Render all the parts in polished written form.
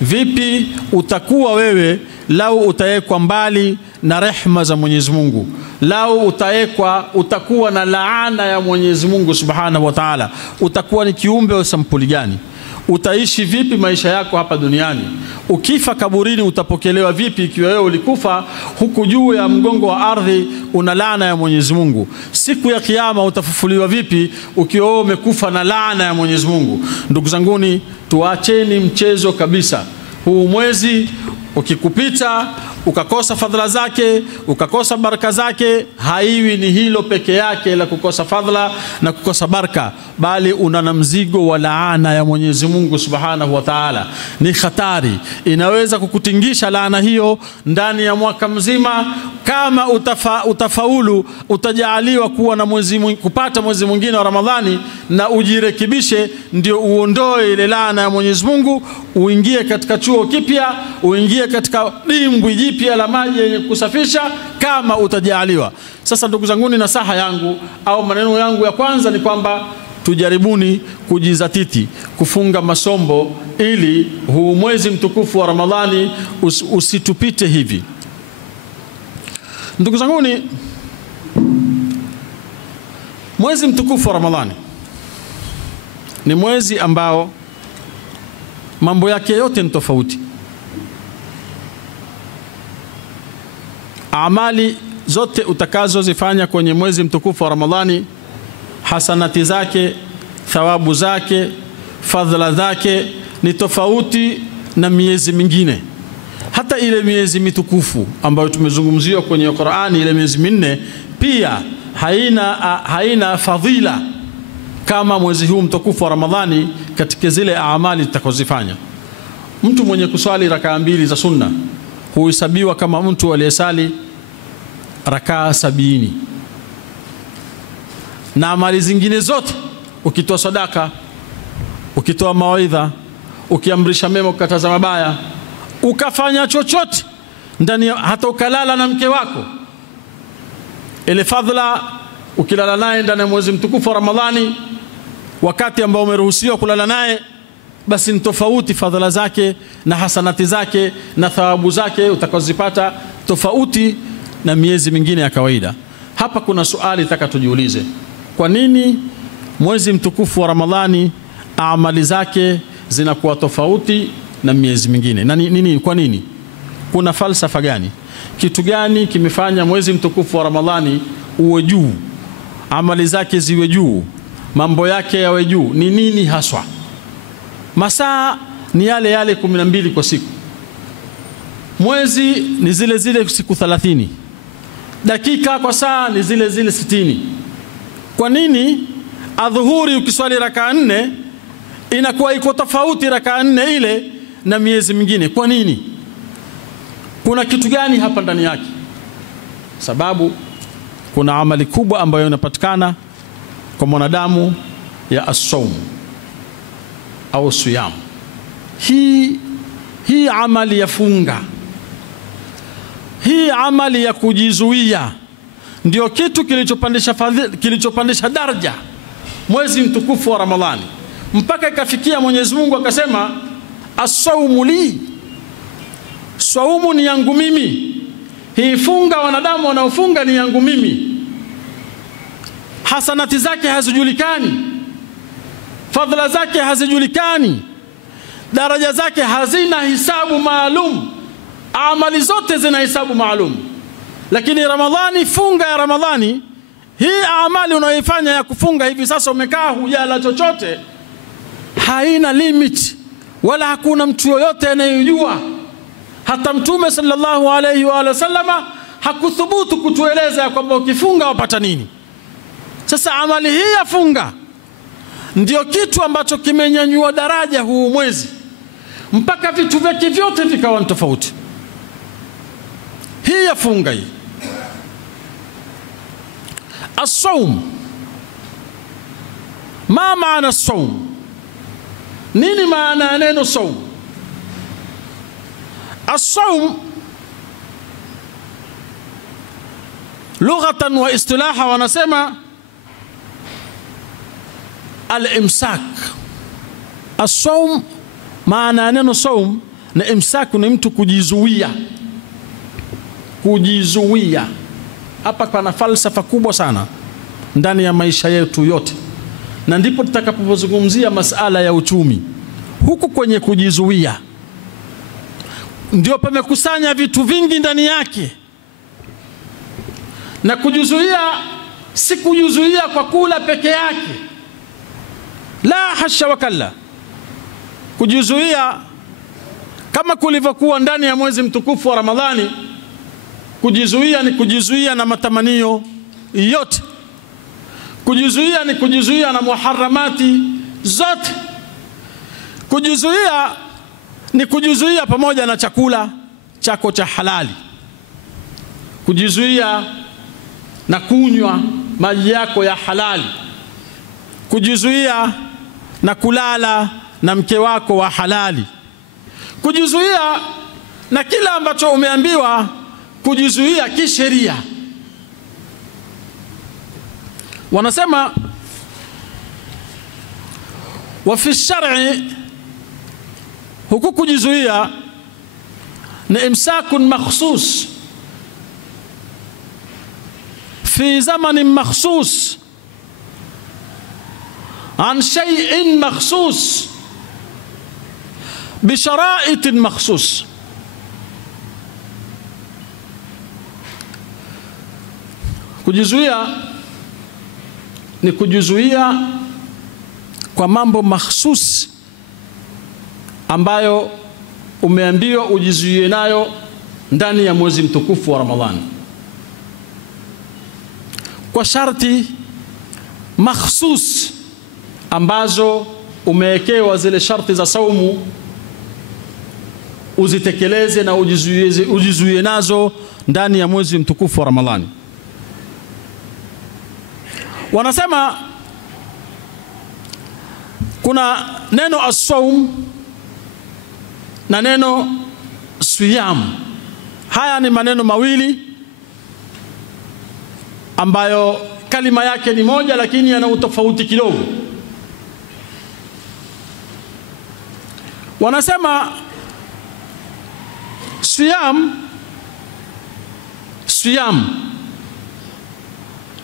Vipi utakuwa wewe lau utaekwa mbali na rehma za Mwenyezi Mungu? Lau utakuwa na laana ya Mwenyezi Mungu Subhanahu wa Ta'ala, utakuwa ni kiumbe wa sampuli gani? Utaishi vipi maisha yako hapa duniani? Ukifa kaburini utapokelewa vipi ikiwa wewe ulikufa huku juu ya mgongo wa ardhi una laana ya Mwenyezi Mungu? Siku ya kiyama utafufuliwa vipi ukiwa wewe umekufa na laana ya Mwenyezi Mungu? Ndugu zanguni, tuacheni mchezo kabisa. Huu mwezi ukikupita ukakosa fadhila zake, ukakosa baraka zake, haiwi ni hilo peke yake la kukosa fadhila na kukosa baraka, bali una mzigo wa laana ya Mwenyezi Mungu Subhanahu wa Ta'ala. Ni hatari, inaweza kukutingisha laana hiyo ndani ya mwaka mzima. Kama utafaulu, utajaaliwa kuwa na kupata mwezi mwingine wa Ramadhani na ujirekebishe, ndio uondoe ile laana ya Mwenyezi Mungu, uingie katika chuo kipya, uingie katika dimbwi jipya la maji yenye kusafisha, kama utajaaliwa. Sasa ndugu zanguni, nasaha yangu au maneno yangu ya kwanza ni kwamba tujaribuni kujizatiti kufunga masombo ili huu mwezi mtukufu wa Ramadhani usitupite hivi. Ndugu zanguni, mwezi mtukufu wa Ramadhani ni mwezi ambao mambo yake yote ni tofauti. Amali zote utakazozifanya kwenye mwezi mtukufu wa Ramadhani, hasanati zake, thawabu zake, fadhila zake ni tofauti na miezi mingine. Hata ile miezi mitukufu ambayo tumezungumziwa kwenye Qur'ani, ile miezi minne pia haina fadhila kama mwezi huu mtukufu wa Ramadhani katika zile amali tutakazofanya. Mtu mwenye kuswali rakaa 2 za sunna huhesabiwa kama mtu aliyesali rakaa 70. Na amali zingine zote, ukitoa sadaka, ukitoa mawaidha, ukiamrisha mema, ukataza mabaya, ukafanya chochote ndani, hata ukalala na mke wako, ile fadhila ukilala naye ndani ya mwezi mtukufu wa Ramadhani, wakati ambao umeruhusiwa kulala naye, basi ni tofauti fadhila zake na hasanati zake na thawabu zake utakazozipata, tofauti na miezi mingine ya kawaida. Hapa kuna swali nataka tujiulize. Kwa nini mwezi mtukufu wa Ramadhani amali zake zinakuwa tofauti na miezi mingine? Na nini, kwa nini? Kuna falsafa gani? Kitu gani kimefanya mwezi mtukufu wa Ramadhani uwe juu, amali zake ziwe juu, mambo yake yawe juu? Ni nini haswa? Masaa ni yale 12 kwa siku. Mwezi ni zile siku 30. Dakika kwa saa ni zile 60. Kwa nini adhuhuri ukiswali rakaa 4 inakuwa iko tofauti rakaa 4 ile na miezi mingine? Kwa nini? Kuna kitu gani hapa ndani yake? Sababu kuna amali kubwa ambayo inapatikana kwa mwanadamu ya as-sawm au siyam. Hii amali ya funga, hii amali ya kujizuia, ndio kitu kilichopandisha daraja mwezi mtukufu wa Ramadhani, mpaka ikafikia Mwenyezi Mungu akasema as-sawmu li, saumu ni yangu mimi. Hii funga wanadamu wanaofunga ni yangu mimi. Hasanati zake hazijulikani, fadhila zake hazijulikani, daraja zake hazina hisabu maalum, amali zote zina hisabu maalum. Lakini Ramadhani, funga ya Ramadhani, hii amali unayoifanya ya kufunga hivi sasa, umekaa hujala chochote, haina limit, wala hakuna mtu yoyote anayejua. Hata Mtume sallallahu alayhi wa sallama hakuthubutu kutueleza kwamba ukifunga wapata nini. Sasa amali hii ya funga ndio kitu ambacho kimenyanyua daraja huu mwezi, mpaka vitu vyake vyote vikawa tofauti. Hii ya funga hii, as-sawm, ma maana as-sawm? Nini maana ya neno sawm? As-sawm lughatan wa istilaha wanasema al-imsak. As-sawm, maana neno sawm na imsak ni mtu kujizuia. Kujizuia. Hapa pana falsafa kubwa sana ndani ya maisha yetu yote. Na ndipo tutakapozungumzia masala ya uchumi. Huku kwenye kujizuia ndio pamekusanya vitu vingi ndani yake. Na kujizuia si kujizuia kwa kula peke yake. La hasha wakalla. Kujizuia kama kulivyokuwa ndani ya mwezi mtukufu wa Ramadhani, kujizuia ni kujizuia na matamanio yote. Kujizuia ni kujizuia na muharramati zote. Kujizuia ni kujizuia pamoja na chakula chako cha halali. Kujizuia na kunywa maji yako ya halali. Kujizuia na kulala na mke wako wa halali. Kujizuia na kila ambacho umeambiwa kujizuia kisheria. Wanasema wa fi shar'i, huku kujizuia ni imsakun makhsus fi zamanin makhsus an shay'in makhsus بشرائط مخصوص. Kujizuia ni kujizuia kwa mambo mahsusi ambayo umeambiwa ujizuie nayo ndani ya mwezi mtukufu wa Ramadhani, kwa sharti mahsusi ambazo umewekewa zile sharti za saumu uzitekeleze na ujizuie nazo ndani ya mwezi mtukufu wa Ramadhani. Wanasema kuna neno as-sawm na neno siyam. Haya ni maneno mawili ambayo kalima yake ni moja lakini yana utofauti kidogo. Wanasema siyam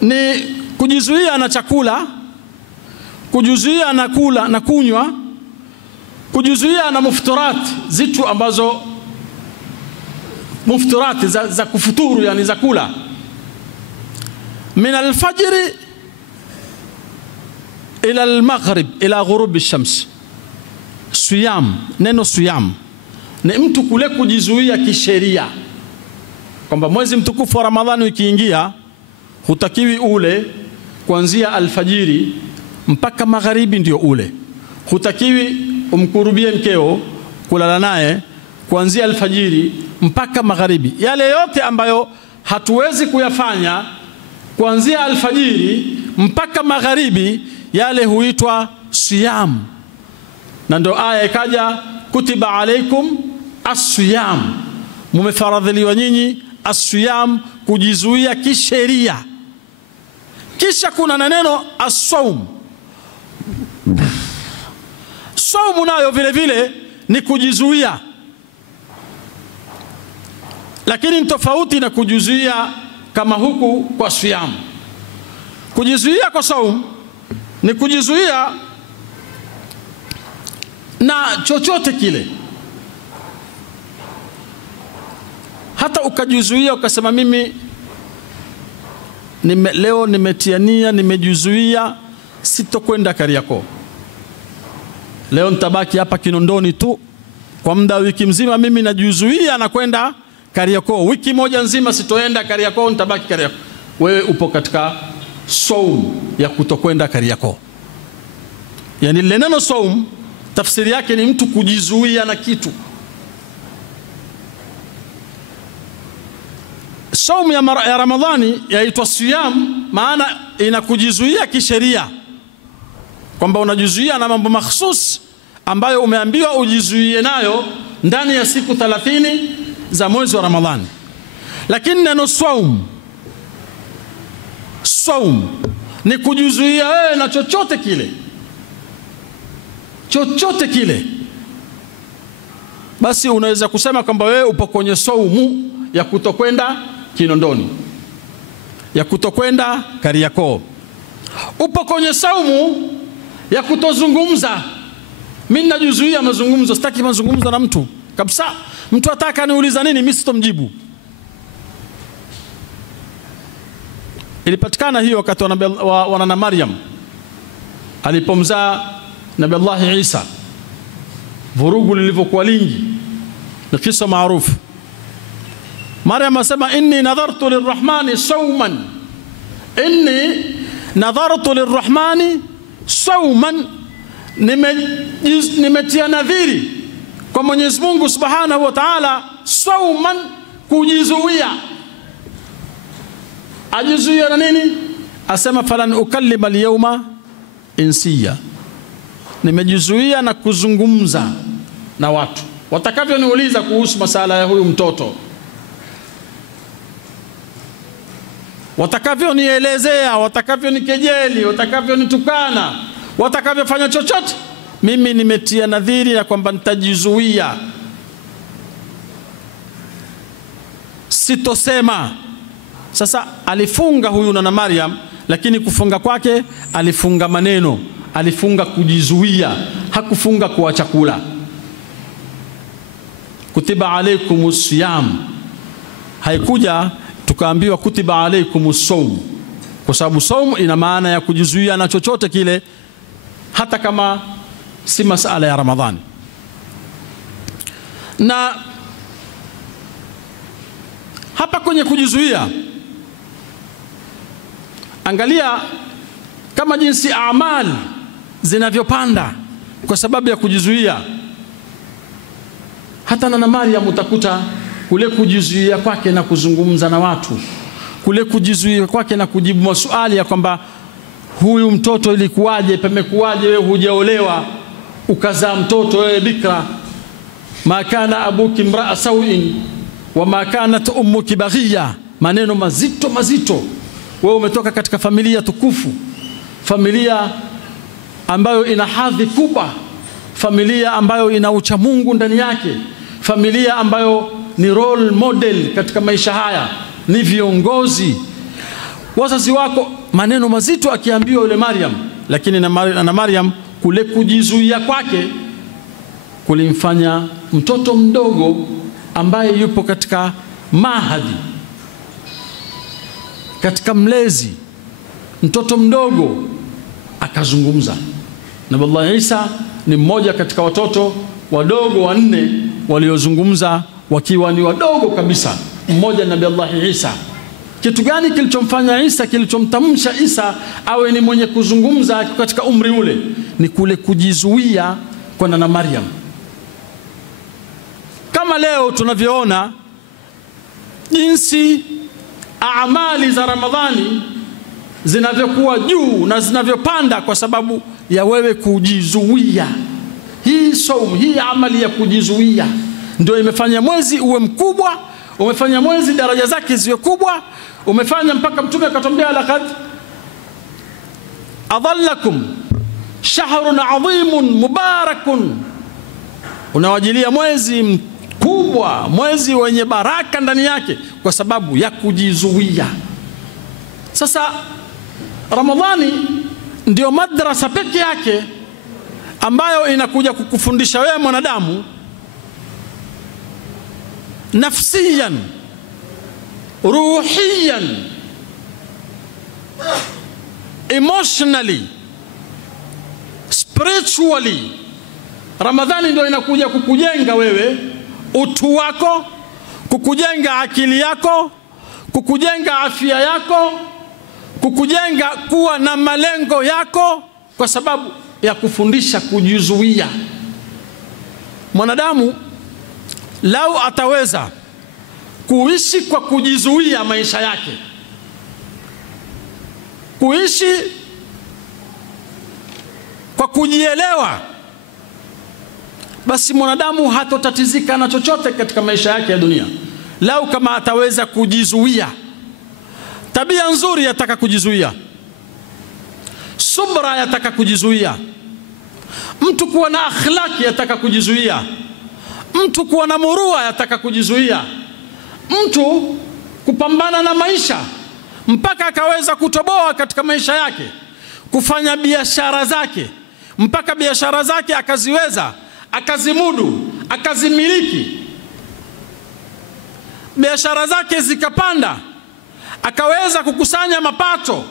ni kujizuia na chakula, kujizuia na kula na kunywa, kujizuia na mufturat, zitu ambazo mufturat za kufuturu, yani za kula, min al-fajr ila al-maghrib ila ghurub ash-shams. Siyam, neno siyam ni mtu kule kujizuia kisheria, kwamba mwezi mtukufu wa Ramadhani ukiingia hutakiwi ule kuanzia alfajiri mpaka magharibi ndio ule. Hutakiwi umkurubie mkeo kulala naye kuanzia alfajiri mpaka magharibi. Yale yote ambayo hatuwezi kuyafanya kuanzia alfajiri mpaka magharibi, yale huitwa siyam. Na ndio aya ikaja, kutiba alaikum as-siyam, mumefaradhiliwa nyinyi as-siyam, kujizuia kisheria. Kisha kuna neno as-sawm. Saumu nayo vile vile ni kujizuia, lakini tofauti na kujizuia kama huku kwa siyam. Kujizuia kwa saum ni kujizuia na chochote kile. Hata ukajizuia ukasema mimi leo nimetiania, nimejizuia sitokwenda Kariakoo, leo nitabaki hapa Kinondoni tu kwa muda wiki mzima, mimi najizuia na kwenda Kariakoo, wiki moja nzima sitoenda Kariakoo, nitabaki Kariakoo. Wewe upo katika saum ya kutokwenda Kariakoo. Yani neno saum tafsiri yake ni mtu kujizuia na kitu. Saumu ya Ramadhani yaitwa siyam, maana inakujizuia kisheria, kwamba unajizuia na mambo mahsus ambayo umeambiwa ujizuie nayo ndani ya siku 30 za mwezi wa Ramadhani. Lakini neno saum ni kujizuia wewe na chochote kile chochote kile, basi unaweza kusema kwamba wewe upo kwenye saumu ya kutokwenda Kinondoni, ya kutokwenda Kariakoo. Upo kwenye saumu ya kutozungumza. Mimi najizuia mazungumzo, sitaki mazungumzo na mtu kabisa. Mtu ataka niuliza nini, mimi sitomjibu. Ilipatikana hiyo wakati wa nana Maryam alipomzaa Nabii Allah Isa. Vurugu lilivyokuwa lingi, ni kisa maarufu. Maryam asema inni nadhartu lirrahmani sawman, inni nadhartu lirrahmani sawman, nimetia nadhiri kwa Mwenyezi Mungu Subhanahu wa Ta'ala, sawman, kujizuia. Ajizuia na nini? Asema falan ukallima al-yawma insiya, nimejizuia na kuzungumza na watu watakavyoniuliza kuhusu masala ya huyu mtoto, watakavyonielezea, watakavyonikejeli, watakavyonitukana, watakavyofanya chochote, mimi nimetia nadhiri ya kwamba nitajizuia, sitosema. Sasa alifunga huyu nana Maryam, lakini kufunga kwake alifunga maneno, alifunga kujizuia, hakufunga kwa chakula. Kutiba alaykumus siyam, haikuja tukaambiwa kutiba alaykumus sawm, kwa sababu sawm ina maana ya kujizuia na chochote kile, hata kama si masala ya Ramadhani. Na hapa kwenye kujizuia, angalia kama jinsi amali zinavyopanda kwa sababu ya kujizuia. Hata nana Maryam utakuta kule kujizuia kwake na kuzungumza na watu, kule kujizuia kwake na kujibu maswali ya kwamba huyu mtoto ilikuwaje, pamekuwaje, wewe hujaolewa ukazaa mtoto, wewe bikra, ma kana abuki mraa sawin wa ma kanat ummuki baghiya. Maneno mazito mazito. Wewe umetoka katika familia tukufu, familia ambayo ina hadhi kubwa, familia ambayo ina ucha Mungu ndani yake, familia ambayo ni role model katika maisha haya, ni viongozi. Wazazi wako, maneno mazito akiambiwa yule Maryam, lakini na Maryam kule kujizuia kwake kulimfanya mtoto mdogo ambaye yupo katika mahadi, katika mlezi, mtoto mdogo akazungumza. Nabii Allah Isa ni mmoja katika watoto wadogo wanne waliozungumza wakiwa ni wadogo kabisa. Mmoja Nabii Allah Isa. Kitu gani kilichomfanya Isa, kilichomtamsha Isa awe ni mwenye kuzungumza katika umri ule? Ni kule kujizuia kwa nana Maryam. Kama leo tunavyoona jinsi amali za Ramadhani zinavyokuwa juu na zinavyopanda kwa sababu ya wewe kujizuia. Hii saumu, hii amali ya kujizuia ndio imefanya mwezi uwe mkubwa, umefanya mwezi daraja zake ziwe kubwa, umefanya mpaka Mtume akatwambia laqad adhallakum shahrun adhimun mubarakun, unawajilia mwezi mkubwa, mwezi wenye baraka ndani yake kwa sababu ya kujizuia. Sasa Ramadhani ndio madrasa peke yake ambayo inakuja kukufundisha wewe mwanadamu nafsiyan, ruhiyan, emotionally, spiritually. Ramadhani ndio inakuja kukujenga wewe utu wako, kukujenga akili yako, kukujenga afya yako, kukujenga kuwa na malengo yako, kwa sababu ya kufundisha kujizuia. Mwanadamu lau ataweza kuishi kwa kujizuia maisha yake, kuishi kwa kujielewa, basi mwanadamu hatotatizika na chochote katika maisha yake ya dunia. Lau kama ataweza kujizuia. Tabia nzuri yataka kujizuia, subra yataka kujizuia, Mtu kuwa na akhlaki yataka kujizuia. Mtu kuwa na murua yataka kujizuia. Mtu kupambana na maisha mpaka akaweza kutoboa katika maisha yake, kufanya biashara zake mpaka biashara zake akaziweza, akazimudu, akazimiliki, biashara zake zikapanda, akaweza kukusanya mapato,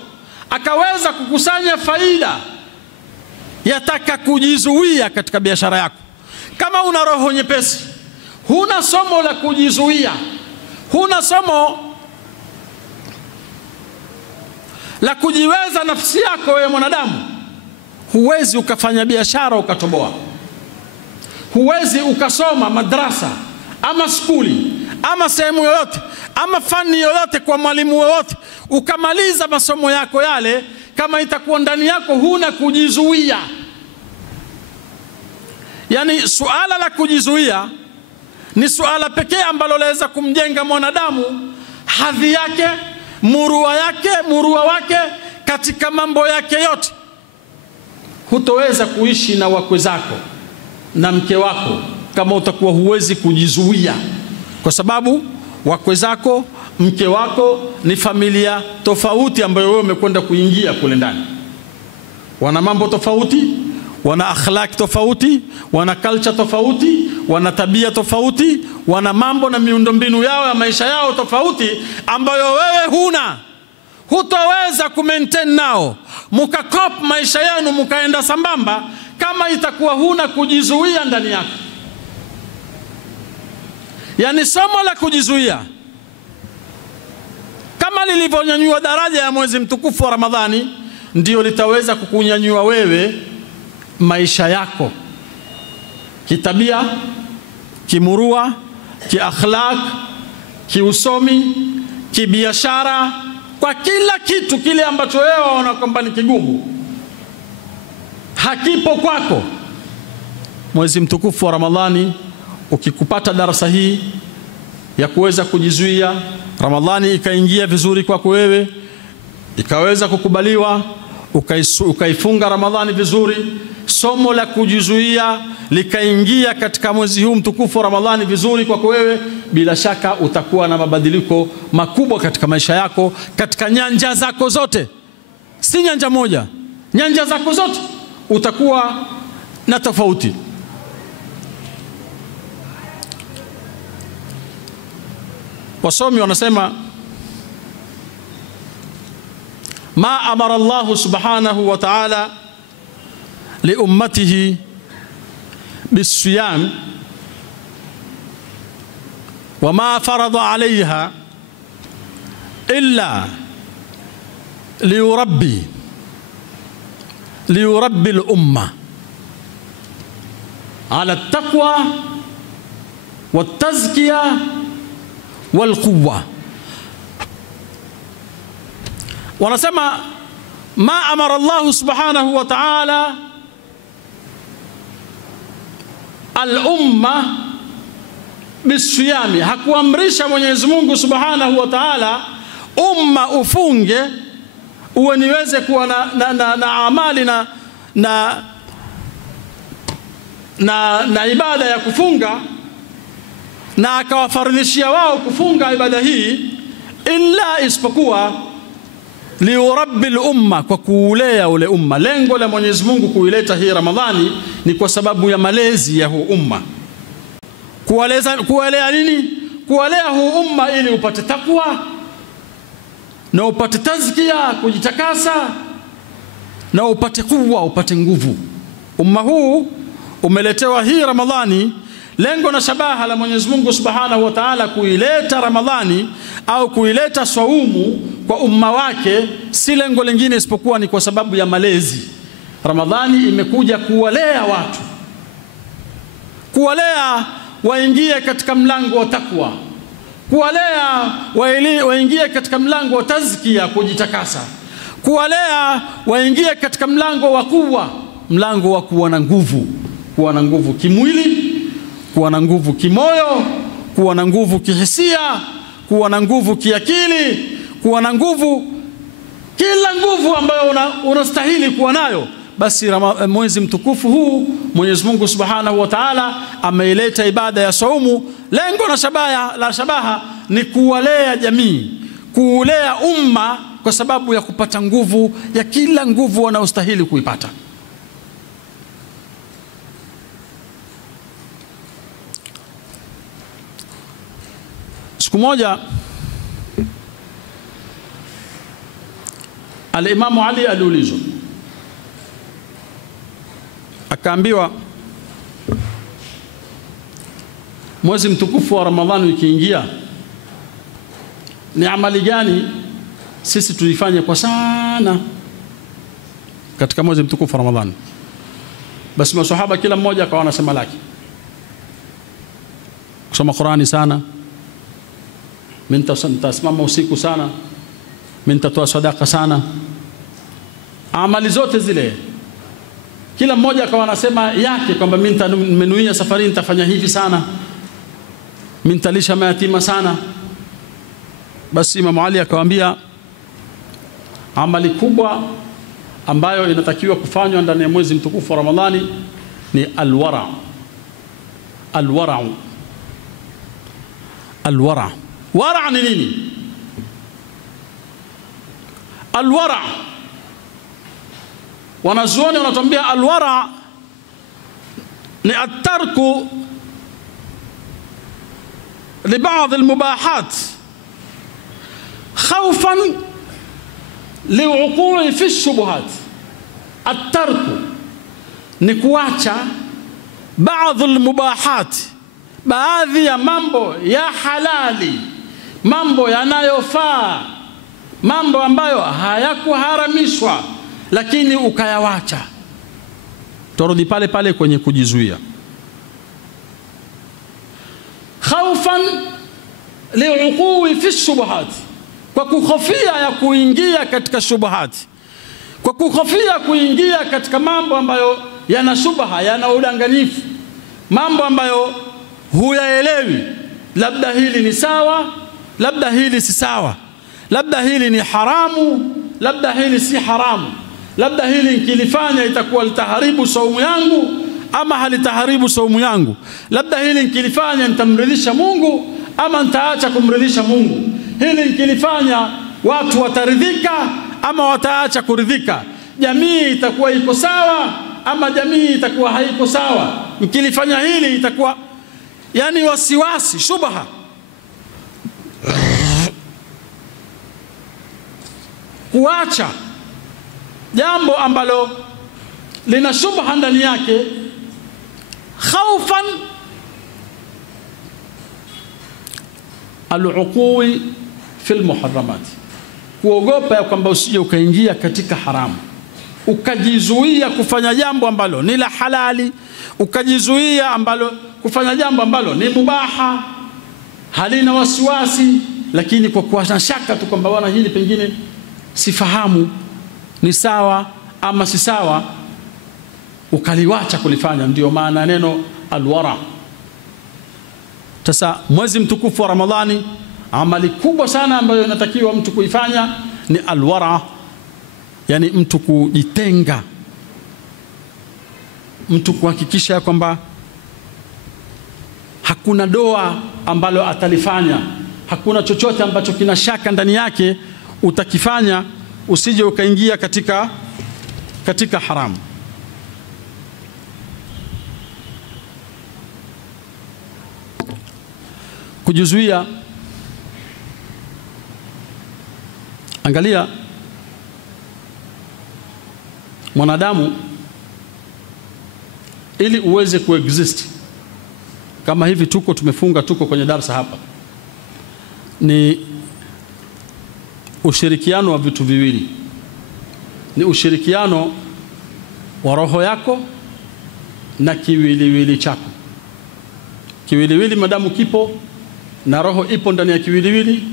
akaweza kukusanya faida. Yataka kujizuia katika biashara yako. Kama una roho nyepesi, huna somo la kujizuia, huna somo la kujiweza nafsi yako wewe mwanadamu, huwezi ukafanya biashara ukatoboa. Huwezi ukasoma madrasa ama skuli ama sehemu yoyote ama fani yoyote kwa mwalimu yoyote ukamaliza masomo yako yale kama itakuwa ndani yako huna kujizuia. Yani suala la kujizuia ni suala pekee ambalo laweza kumjenga mwanadamu hadhi yake, murua wake katika mambo yake yote. Hutoweza kuishi na wakwe zako na mke wako kama utakuwa huwezi kujizuia, kwa sababu wakwe zako, mke wako ni familia tofauti ambayo wewe umekwenda kuingia kule ndani. Wana mambo tofauti, wana akhlaq tofauti, wana culture tofauti, wana tabia tofauti, wana mambo na miundombinu yao ya maisha yao tofauti ambayo wewe huna. Hutaweza kumaintain nao mukakop maisha yenu mukaenda sambamba kama itakuwa huna kujizuia ndani yako. Yani somo la kujizuia kama lilivyonyanyua daraja ya mwezi mtukufu wa Ramadhani, ndio litaweza kukunyanyua wewe maisha yako kitabia, kimurua, kiakhlaq, kiusomi, kibiashara, kwa kila kitu kile ambacho wewe unaona kwamba ni kigumu hakipo kwako. Mwezi mtukufu wa Ramadhani ukikupata darasa hii ya kuweza kujizuia, Ramadhani ikaingia vizuri kwako wewe, ikaweza kukubaliwa, ukaifunga Ramadhani vizuri, somo la kujizuia likaingia katika mwezi huu mtukufu wa Ramadhani vizuri kwako wewe, bila shaka utakuwa na mabadiliko makubwa katika maisha yako, katika nyanja zako zote. Si nyanja moja, nyanja zako zote utakuwa na tofauti. Wasomi wanasema ma amara Allah subhanahu wa ta'ala li ummatihi bisiyam wa ma farada 'alayha illa liyurabbi al-umma ala at-taqwa wat-tazkiyah wal-quwwa. Wanasema ma amara Allah subhanahu wa ta'ala al-umma bisiyami, hakuamrisha Mwenyezi Mungu subhanahu wa ta'ala umma ufunge uwe niweze kuwa na amali na ibada ya kufunga, na akawafaridhishia wao kufunga ibada hii, illa isipokuwa liurabbi al-umma, kwa kuulea ule umma. Lengo la Mwenyezi Mungu kuileta hii Ramadhani ni kwa sababu ya malezi ya huu umma. Kuwalea nini? Kuwalea huu umma ili upate takwa na upate tazkia, kujitakasa, na upate kuwa, upate nguvu. Umma huu umeletewa hii Ramadhani. Lengo na shabaha la Mwenyezi Mungu Subhanahu wa Ta'ala kuileta Ramadhani au kuileta swaumu kwa umma wake, si lengo lingine isipokuwa ni kwa sababu ya malezi. Ramadhani imekuja kuwalea watu, kuwalea waingie katika mlango wa takwa, kuwalea waingie katika mlango wa tazkia, kujitakasa, kuwalea waingie katika mlango wa kuwa, mlango wa kuwa na nguvu, kuwa na nguvu kimwili, kuwa na nguvu kimoyo, kuwa na nguvu kihisia, kuwa na nguvu kiakili, kuwa na nguvu, kila nguvu ambayo unastahili kuwa nayo basi mwezi mtukufu huu Mwenyezi Mungu Subhanahu wa Ta'ala ameileta ibada ya saumu. Lengo la shabaha ni kuwalea jamii, kuulea umma, kwa sababu ya kupata nguvu ya kila nguvu wanaostahili kuipata. Siku moja Al-Imam Ali aliulizwa, akaambiwa, mwezi mtukufu wa Ramadhani ukiingia, ni amali gani sisi tuifanye kwa sana katika mwezi mtukufu wa Ramadhani? Basi maswahaba kila mmoja akawa anasema lake. Kusoma Qur'ani sana, mimi nitasimama usiku sana, mimi nitatoa sadaka sana. Amali zote zile kila mmoja akawa anasema yake, kwamba mimi nimenuia safari nitafanya hivi sana, mimi nitalisha mayatima sana. Basi Imam Ali akawaambia, amali kubwa ambayo inatakiwa kufanywa ndani ya mwezi mtukufu wa Ramadhani ni alwara. Wara ni nini? Alwara, wanazuoni wanatuambia alwara ni atarku لبعض المباحات خوفا لوقوع في الشبهات. الترك ni kuacha baadhi almubahat, baadhi ya mambo ya halali, mambo yanayofaa, mambo ambayo hayakuharamishwa, lakini ukayawacha. Turudi pale pale kwenye kujizuia. Khaufan liuqui fi shubuhat, kwa kuhofia ya kuingia katika shubuhati, kwa kuhofia kuingia katika mambo ambayo yana shubha, yana udanganyifu, mambo ambayo huyaelewi, labda hili ni sawa, labda hili si sawa, labda hili ni haramu, labda hili si haramu, labda hili nikilifanya itakuwa litaharibu saumu yangu ama halitaharibu saumu yangu, labda hili nikilifanya nitamridhisha Mungu ama nitaacha kumridhisha Mungu, hili nikilifanya watu wataridhika ama wataacha kuridhika, jamii itakuwa iko sawa ama jamii itakuwa haiko sawa, nikilifanya hili itakuwa, yani wasiwasi, shubha. Kuacha jambo ambalo lina shubha ndani yake, khaufan al-uqui fi al-muharramat, kuogopa ya kwamba usije ukaingia katika haramu, ukajizuia kufanya jambo ambalo ni la halali, ukajizuia kufanya jambo ambalo ni mubaha, halina wasiwasi, lakini kwa kuwa na shaka tu kwamba bwana hili pengine sifahamu ni sawa ama si sawa, ukaliwacha kulifanya. Ndio maana neno alwara. Sasa mwezi mtukufu wa Ramadhani, amali kubwa sana ambayo inatakiwa mtu kuifanya ni alwara, yani mtu kujitenga, mtu kuhakikisha kwamba hakuna doa ambalo atalifanya, hakuna chochote ambacho kina shaka ndani yake utakifanya, usije ukaingia katika haramu. Kujizuia, angalia mwanadamu ili uweze kuexist kama hivi tumefunga, tuko kwenye darasa hapa, ni ushirikiano wa vitu viwili. Ni ushirikiano wa roho yako na kiwiliwili chako. Kiwiliwili madamu kipo na roho ipo ndani ya kiwiliwili,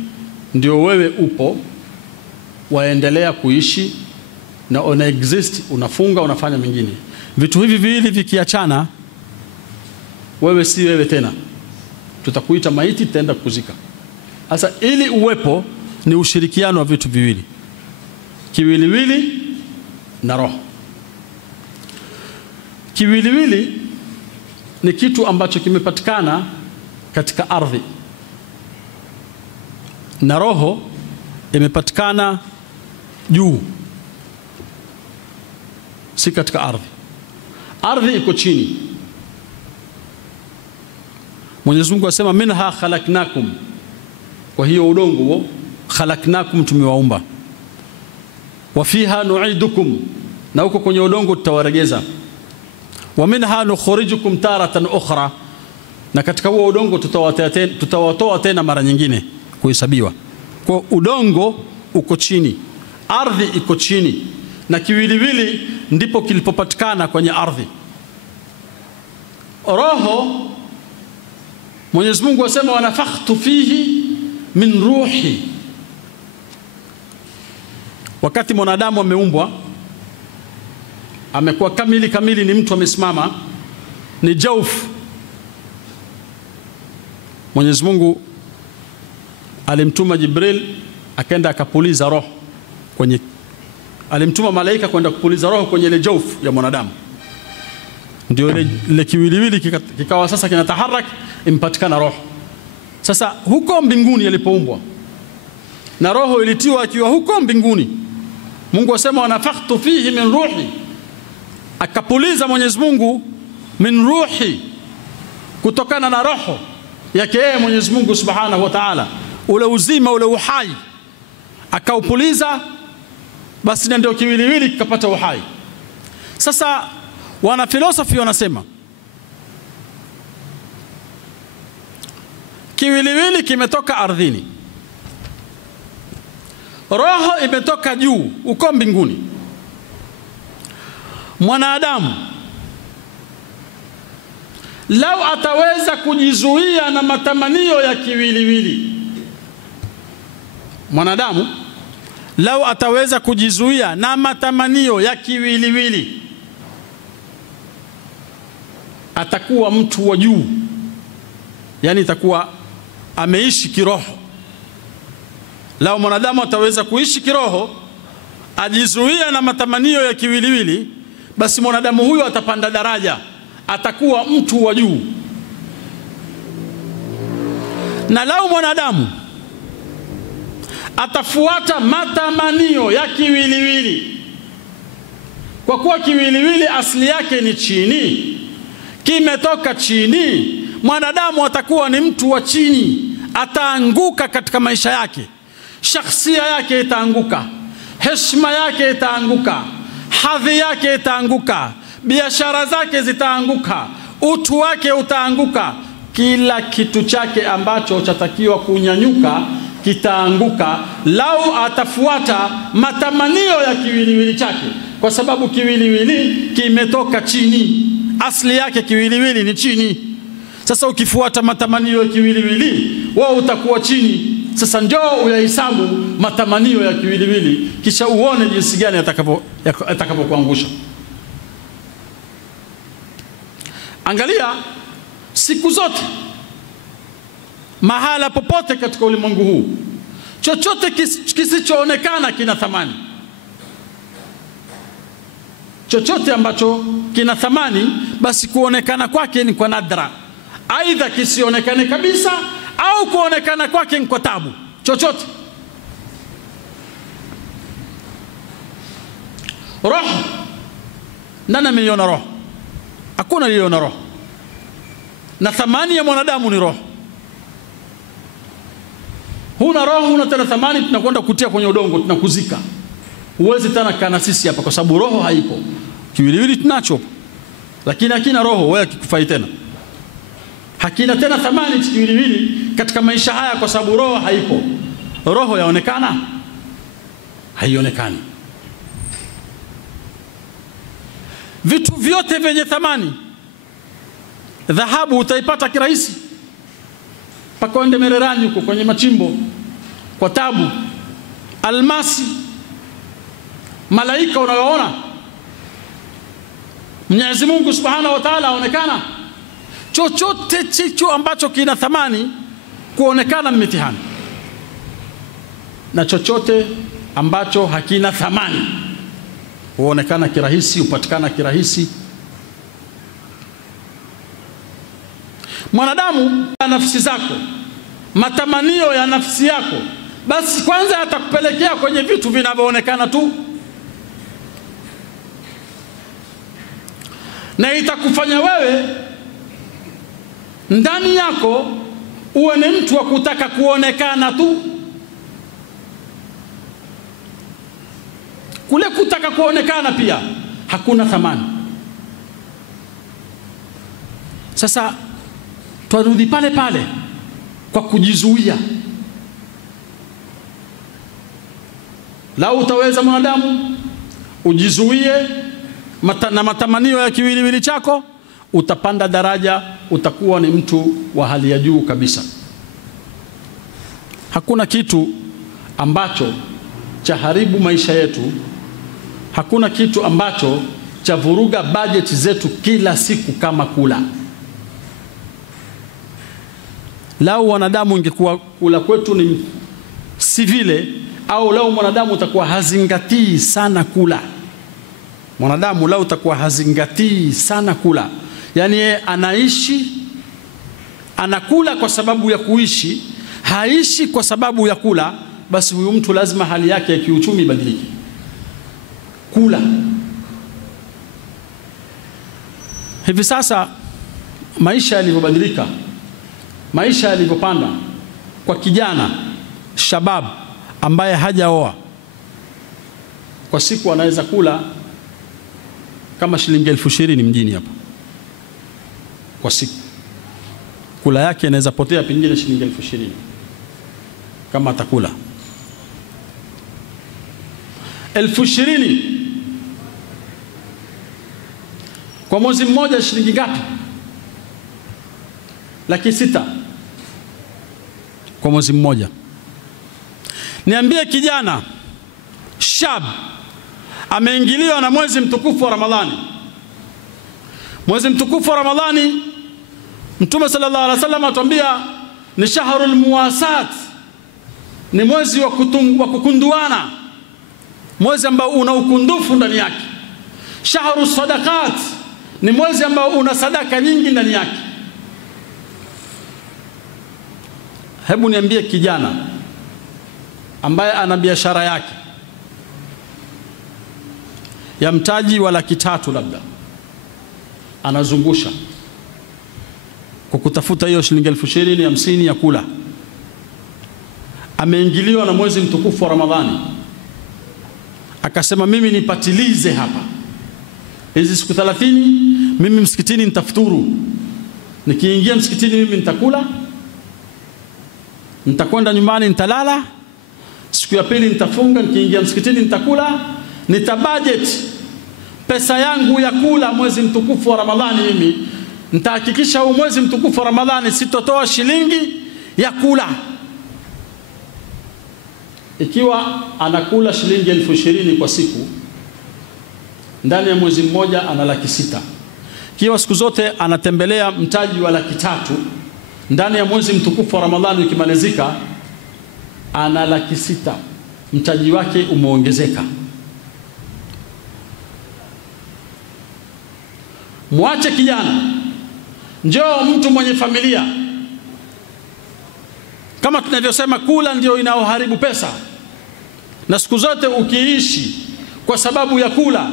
ndio wewe upo, waendelea kuishi na una exist, unafunga, unafanya mengine. Vitu hivi viwili vikiachana, wewe si wewe tena, tutakuita maiti, tutaenda kukuzika. Sasa ili uwepo ni ushirikiano wa vitu viwili, kiwiliwili na roho. Kiwiliwili ni kitu ambacho kimepatikana katika ardhi, na roho imepatikana juu, si katika ardhi. Ardhi iko chini. Mwenyezi Mungu asema minha khalaqnakum, kwa hiyo udongo huo khalaqnakum, tumewaumba. Wa fiha nu'idukum, na huko kwenye udongo tutawaregeza. Wa minha nukhrijukum taratan ukhra, na katika huo udongo tutawatoa tena mara nyingine kuhesabiwa. Kwa udongo uko chini, ardhi iko chini, na kiwiliwili ndipo kilipopatikana kwenye ardhi. Roho, Mwenyezi Mungu asema wanafakhtu fihi min ruhi. Wakati mwanadamu ameumbwa, amekuwa kamili, ni mtu amesimama, ni jauf. Mwenyezi Mungu alimtuma Jibril akaenda akapuliza roho kwenye, alimtuma malaika kwenda kupuliza roho kwenye ile jauf ya mwanadamu. Ndio ile kiwiliwili kikawa sasa kinataharak, impatikana roho. Sasa huko mbinguni alipoumbwa, na roho ilitiwa akiwa huko mbinguni. Mungu asema wanafakhtu fihi min ruhi, akapuliza Mwenyezi Mungu min ruhi, kutokana na roho yake yeye Mwenyezi Mungu Subhanahu wa Ta'ala, ule uzima, ule uhai akaupuliza, basi ndio kiwiliwili kikapata uhai. Sasa wana filosofi wanasema kiwiliwili kimetoka ardhini, roho imetoka juu uko mbinguni. Mwanadamu lau ataweza kujizuia na matamanio ya kiwiliwili, mwanadamu lau ataweza kujizuia na matamanio ya kiwiliwili, atakuwa mtu wa juu, yani itakuwa ameishi kiroho. Lau mwanadamu ataweza kuishi kiroho, ajizuia na matamanio ya kiwiliwili, basi mwanadamu huyo atapanda daraja, atakuwa mtu wa juu. Na lau mwanadamu atafuata matamanio ya kiwiliwili, kwa kuwa kiwiliwili asili yake ni chini, kimetoka chini, mwanadamu atakuwa ni mtu wa chini, ataanguka katika maisha yake, shakhsia yake itaanguka, heshima yake itaanguka, hadhi yake itaanguka, biashara zake zitaanguka, utu wake utaanguka, kila kitu chake ambacho chatakiwa kunyanyuka kitaanguka lau atafuata matamanio ya kiwiliwili chake, kwa sababu kiwiliwili kimetoka chini, asili yake kiwiliwili ni chini. Sasa ukifuata matamanio ya kiwiliwili, wewe utakuwa chini. Sasa njoo uyahesabu matamanio ya kiwiliwili, kisha uone jinsi gani atakapokuangusha. Angalia, siku zote, mahala popote katika ulimwengu huu, chochote kisichoonekana kina thamani. Chochote ambacho kina thamani, basi kuonekana kwake ni kwa nadra, aidha kisionekane kabisa au kuonekana kwake ni kwa tabu. Chochote. Roho, nani ameiona roho? Hakuna aliyeona roho. Na thamani ya mwanadamu ni roho. Huna roho, huna tena thamani, tunakwenda kutia kwenye udongo, tunakuzika. Huwezi tena kana sisi hapa, kwa sababu roho haipo. Kiwiliwili tunacho, lakini hakina roho, wewe kikufai tena. Hakina tena thamani kiwiliwili katika maisha haya, kwa sababu roho haipo. Roho yaonekana? Haionekani. Vitu vyote vyenye thamani, dhahabu utaipata kirahisi, paka uende Mererani huko kwenye machimbo kwa tabu. Almasi, malaika unayoona, Mwenyezi Mungu Subhanahu wa Ta'ala aonekana. Chochote chicho ambacho kina thamani kuonekana mitihani, na chochote ambacho hakina thamani huonekana kirahisi, upatikana kirahisi. Mwanadamu ya nafsi zako, matamanio ya nafsi yako, basi kwanza atakupelekea kwenye vitu vinavyoonekana tu, na itakufanya wewe ndani yako uwe ni mtu wa kutaka kuonekana tu. Kule kutaka kuonekana pia hakuna thamani. Sasa twarudi pale pale kwa kujizuia. Lau utaweza mwanadamu ujizuie na matamanio ya kiwiliwili chako, utapanda daraja, utakuwa ni mtu wa hali ya juu kabisa. Hakuna kitu ambacho cha haribu maisha yetu, hakuna kitu ambacho cha vuruga budget zetu kila siku kama kula. Lau wanadamu ingekuwa kula kwetu ni si vile, au lau mwanadamu utakuwa hazingatii sana kula. Mwanadamu lau utakuwa hazingatii sana kula, yani yeye anaishi, anakula kwa sababu ya kuishi, haishi kwa sababu ya kula, basi huyu mtu lazima hali yake ya kiuchumi ibadilike. Kula. Hivi sasa maisha yalivyobadilika, maisha yalivyopanda, kwa kijana shabab ambaye hajaoa, kwa siku anaweza kula kama shilingi 20,000 mjini hapa. Kwa siku kula yake inaweza potea pengine shilingi 20,000 kama atakula 20,000 kwa mwezi mmoja. Shilingi ngapi? 600,000 kwa mwezi mmoja. Niambie kijana shab ameingiliwa na mwezi mtukufu wa Ramadhani. Mwezi mtukufu wa Ramadhani, Mtume sallallahu alaihi wasallam atuambia ni shahrul muwasat, ni mwezi wa kukunduana, mwezi ambao una ukundufu ndani yake. Shahrus sadaqat, ni mwezi ambao una sadaka nyingi ndani yake. Hebu niambie kijana ambaye ana biashara yake ya mtaji wa 300,000 labda, anazungusha kwa kutafuta hiyo shilingi 20,000 50 ya kula. Ameingiliwa na mwezi mtukufu wa Ramadhani, akasema mimi nipatilize hapa hizi siku 30, mimi msikitini nitafuturu, nikiingia msikitini mimi nitakula, nitakwenda nyumbani nitalala, siku ya pili nitafunga, nikiingia msikitini nitakula, nitabudget pesa yangu ya kula mwezi mtukufu wa Ramadhani. Mimi nitahakikisha huu mwezi mtukufu wa Ramadhani sitotoa shilingi ya kula. Ikiwa anakula shilingi 20,000 kwa siku, ndani ya mwezi mmoja ana 600,000. Ikiwa siku zote anatembelea mtaji wa 300,000, ndani ya mwezi mtukufu wa Ramadhani ukimalizika ana 600,000, mtaji wake umeongezeka. Mwache kijana, njoo mtu mwenye familia. Kama tunavyosema, kula ndio inaoharibu pesa, na siku zote ukiishi kwa sababu ya kula,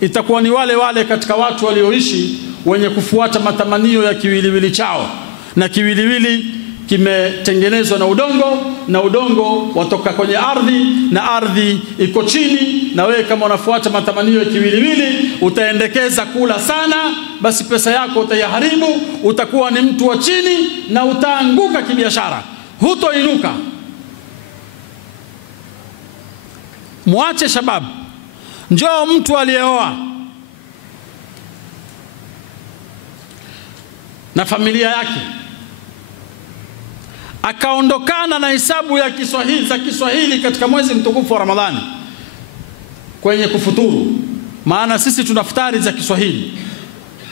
itakuwa ni wale wale katika watu walioishi wenye kufuata matamanio ya kiwiliwili chao, na kiwiliwili kimetengenezwa na udongo, na udongo watoka kwenye ardhi, na ardhi iko chini, na wewe kama unafuata matamanio ya kiwiliwili utaendekeza kula sana, basi pesa yako utayaharibu, utakuwa ni mtu wa chini na utaanguka kibiashara, hutoinuka. Muache shabab, njoo mtu aliyeoa na familia yake, akaondokana na hisabu ya Kiswahili katika mwezi mtukufu wa Ramadhani kwenye kufuturu. Maana sisi tuna futari za Kiswahili,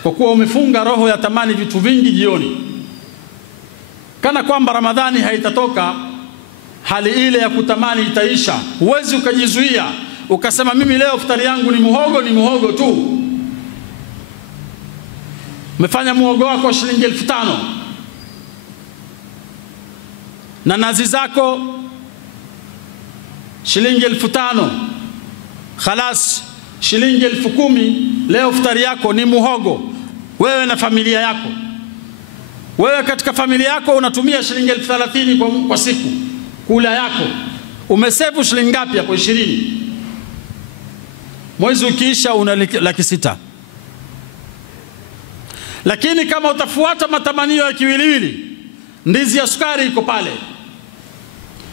kwa kuwa umefunga roho ya tamani vitu vingi jioni, kana kwamba Ramadhani haitatoka, hali ile ya kutamani itaisha. Huwezi ukajizuia ukasema mimi leo futari yangu ni muhogo tu. Umefanya muhogo wako shilingi 5,000, na nazi zako shilingi 5,000, khalas shilingi 10,000. Leo iftari yako ni muhogo, wewe na familia yako. Wewe katika familia yako unatumia shilingi 30,000 kwa siku kula yako. Umesevu shilingi ngapi hapo? 20. Mwezi ukiisha una 600,000. Lakini kama utafuata matamanio ya kiwiliwili, ndizi ya sukari iko pale,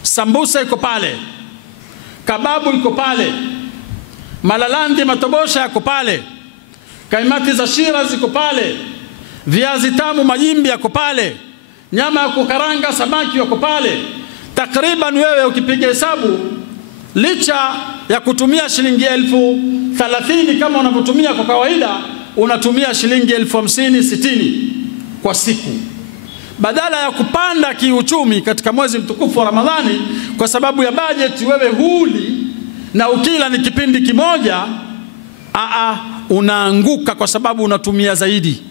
sambusa iko pale, kababu iko pale, malalandi matobosha yako pale, kaimati za shira ziko pale, viazi tamu majimbi yako pale, nyama ya kukaranga samaki yako pale. Takriban wewe ukipiga hesabu, licha ya kutumia shilingi 30,000 kama unavyotumia kwa kawaida, unatumia shilingi 50,000 60 kwa siku. Badala ya kupanda kiuchumi katika mwezi mtukufu wa Ramadhani kwa sababu ya bajeti, wewe huli na ukila ni kipindi kimoja, unaanguka kwa sababu unatumia zaidi.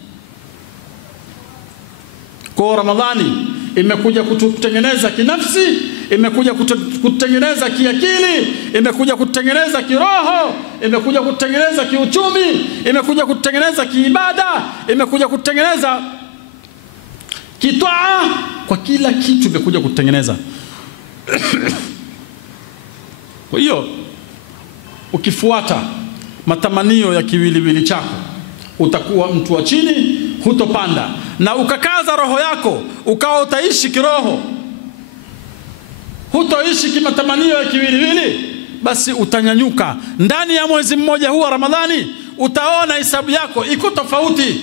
Kwa Ramadhani imekuja kututengeneza kinafsi, imekuja kututengeneza kiakili, imekuja kututengeneza kiroho, imekuja kututengeneza kiuchumi, imekuja kututengeneza kiibada, imekuja kututengeneza kitwaa, kwa kila kitu imekuja kututengeneza. Kwa hiyo ukifuata matamanio ya kiwiliwili chako, utakuwa mtu wa chini, hutopanda. Na ukakaza roho yako, ukawa utaishi kiroho, hutoishi kimatamanio ya kiwiliwili, basi utanyanyuka. Ndani ya mwezi mmoja huu wa Ramadhani utaona hisabu yako iko tofauti.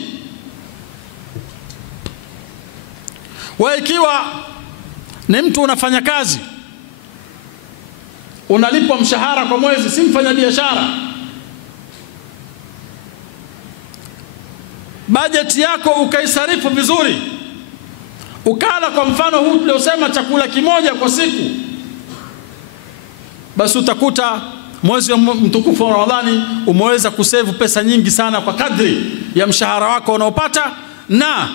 Wewe ikiwa ni mtu unafanya kazi, unalipwa mshahara kwa mwezi, si mfanya biashara, bajeti yako ukaisarifu vizuri, ukala kwa mfano huu tuliosema chakula kimoja kwa siku, basi utakuta mwezi wa mtukufu wa Ramadhani umeweza kusevu pesa nyingi sana kwa kadri ya mshahara wako unaopata na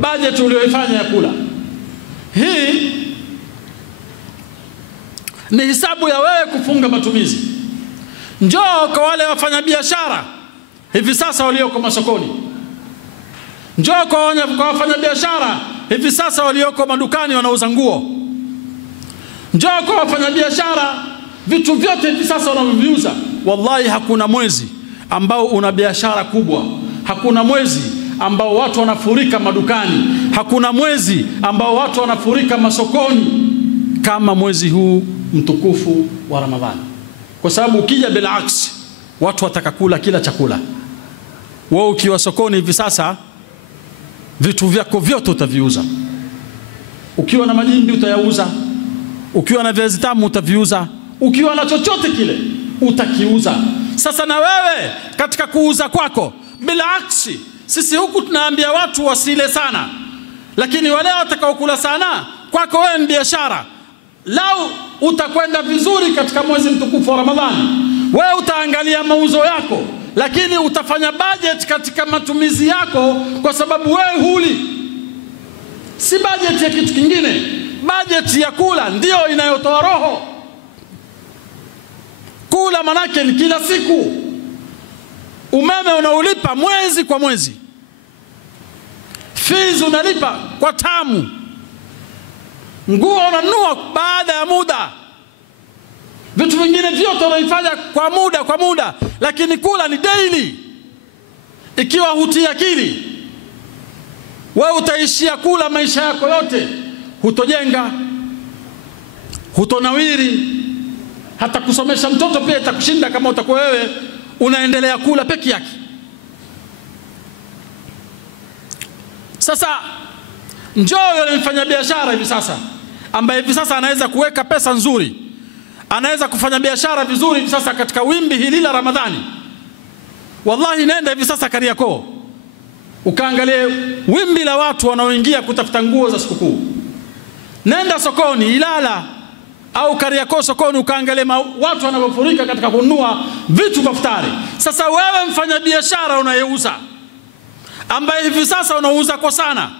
bajeti uliyoifanya ya kula. Hii ni hisabu ya wewe kufunga matumizi. Njoo kwa wale wafanyabiashara hivi sasa walioko masokoni, njoo kwa wafanyabiashara hivi sasa walioko madukani wanauza nguo, njoo kwa wafanyabiashara vitu vyote hivi sasa wanavyoviuza. Wallahi hakuna mwezi ambao una biashara kubwa, hakuna mwezi ambao watu wanafurika madukani, hakuna mwezi ambao watu wanafurika masokoni kama mwezi huu mtukufu wa Ramadhani. Kwa sababu ukija bila aksi, watu watakakula kila chakula. Wewe ukiwa sokoni hivi sasa, vitu vyako vyote utaviuza. Ukiwa na majimbi utayauza, ukiwa na viazi tamu utaviuza, ukiwa na chochote kile utakiuza. Sasa na wewe katika kuuza kwako bila aksi, sisi huku tunaambia watu wasile sana, lakini wale watakaokula sana, kwako wewe ni biashara. Lau utakwenda vizuri katika mwezi mtukufu wa Ramadhani, wewe utaangalia mauzo yako, lakini utafanya budget katika matumizi yako, kwa sababu wewe huli. Si budget ya kitu kingine, budget ya kula ndio inayotoa roho. Kula manake ni kila siku. Umeme unaulipa mwezi kwa mwezi, fees unalipa kwa tamu, nguo unanunua baada ya muda, vitu vingine vyote unaifanya kwa muda, lakini kula ni daily. Ikiwa hutia akili, wewe utaishia kula maisha yako yote, hutojenga, hutonawiri, hata kusomesha mtoto pia itakushinda kama utakuwa wewe unaendelea kula peke yake. Sasa njoo yule mfanyabiashara hivi sasa ambaye hivi sasa anaweza kuweka pesa nzuri, anaweza kufanya biashara vizuri hivi sasa katika wimbi hili la Ramadhani. Wallahi nenda hivi sasa Kariakoo ukaangalie wimbi la watu wanaoingia kutafuta nguo za sikukuu. Nenda sokoni Ilala au Kariakoo sokoni ukaangalia watu wanapofurika katika kununua vitu vya futari. Sasa wewe mfanya biashara unayeuza, ambaye hivi sasa unauza kwa sana,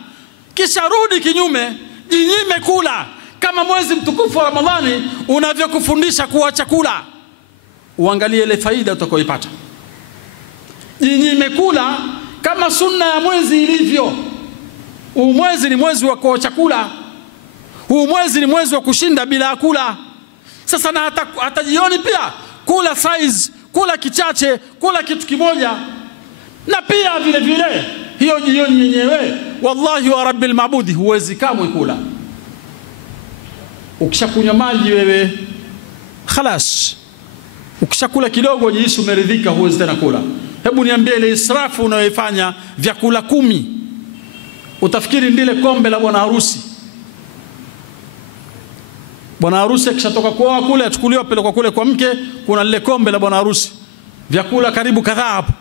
kisha rudi kinyume, jinyime kula kama mwezi mtukufu wa Ramadhani unavyokufundisha kuacha kula. Uangalie ile faida utakayoipata. Jinyime kula kama sunna ya mwezi ilivyo. Huu mwezi ni mwezi wa kuacha kula. Huu mwezi ni mwezi wa kushinda bila kula. Sasa na hata jioni pia kula size, kula kichache, kula kitu kimoja. Na pia vile vile hiyo jioni yenyewe, wallahi wa rabbil maabudi, huwezi kamwe kula. Ukishakunywa maji wewe khalas, ukishakula kidogo jihisi umeridhika, huwezi tena kula. Hebu niambie, ile israfu unayoifanya vyakula 10 utafikiri ndile kombe la bwana harusi. Bwana harusi akishatoka kuoa kule achukuliwa pelekwa kule kwa mke, kuna lile kombe la bwana harusi, vyakula karibu kadhaa hapo,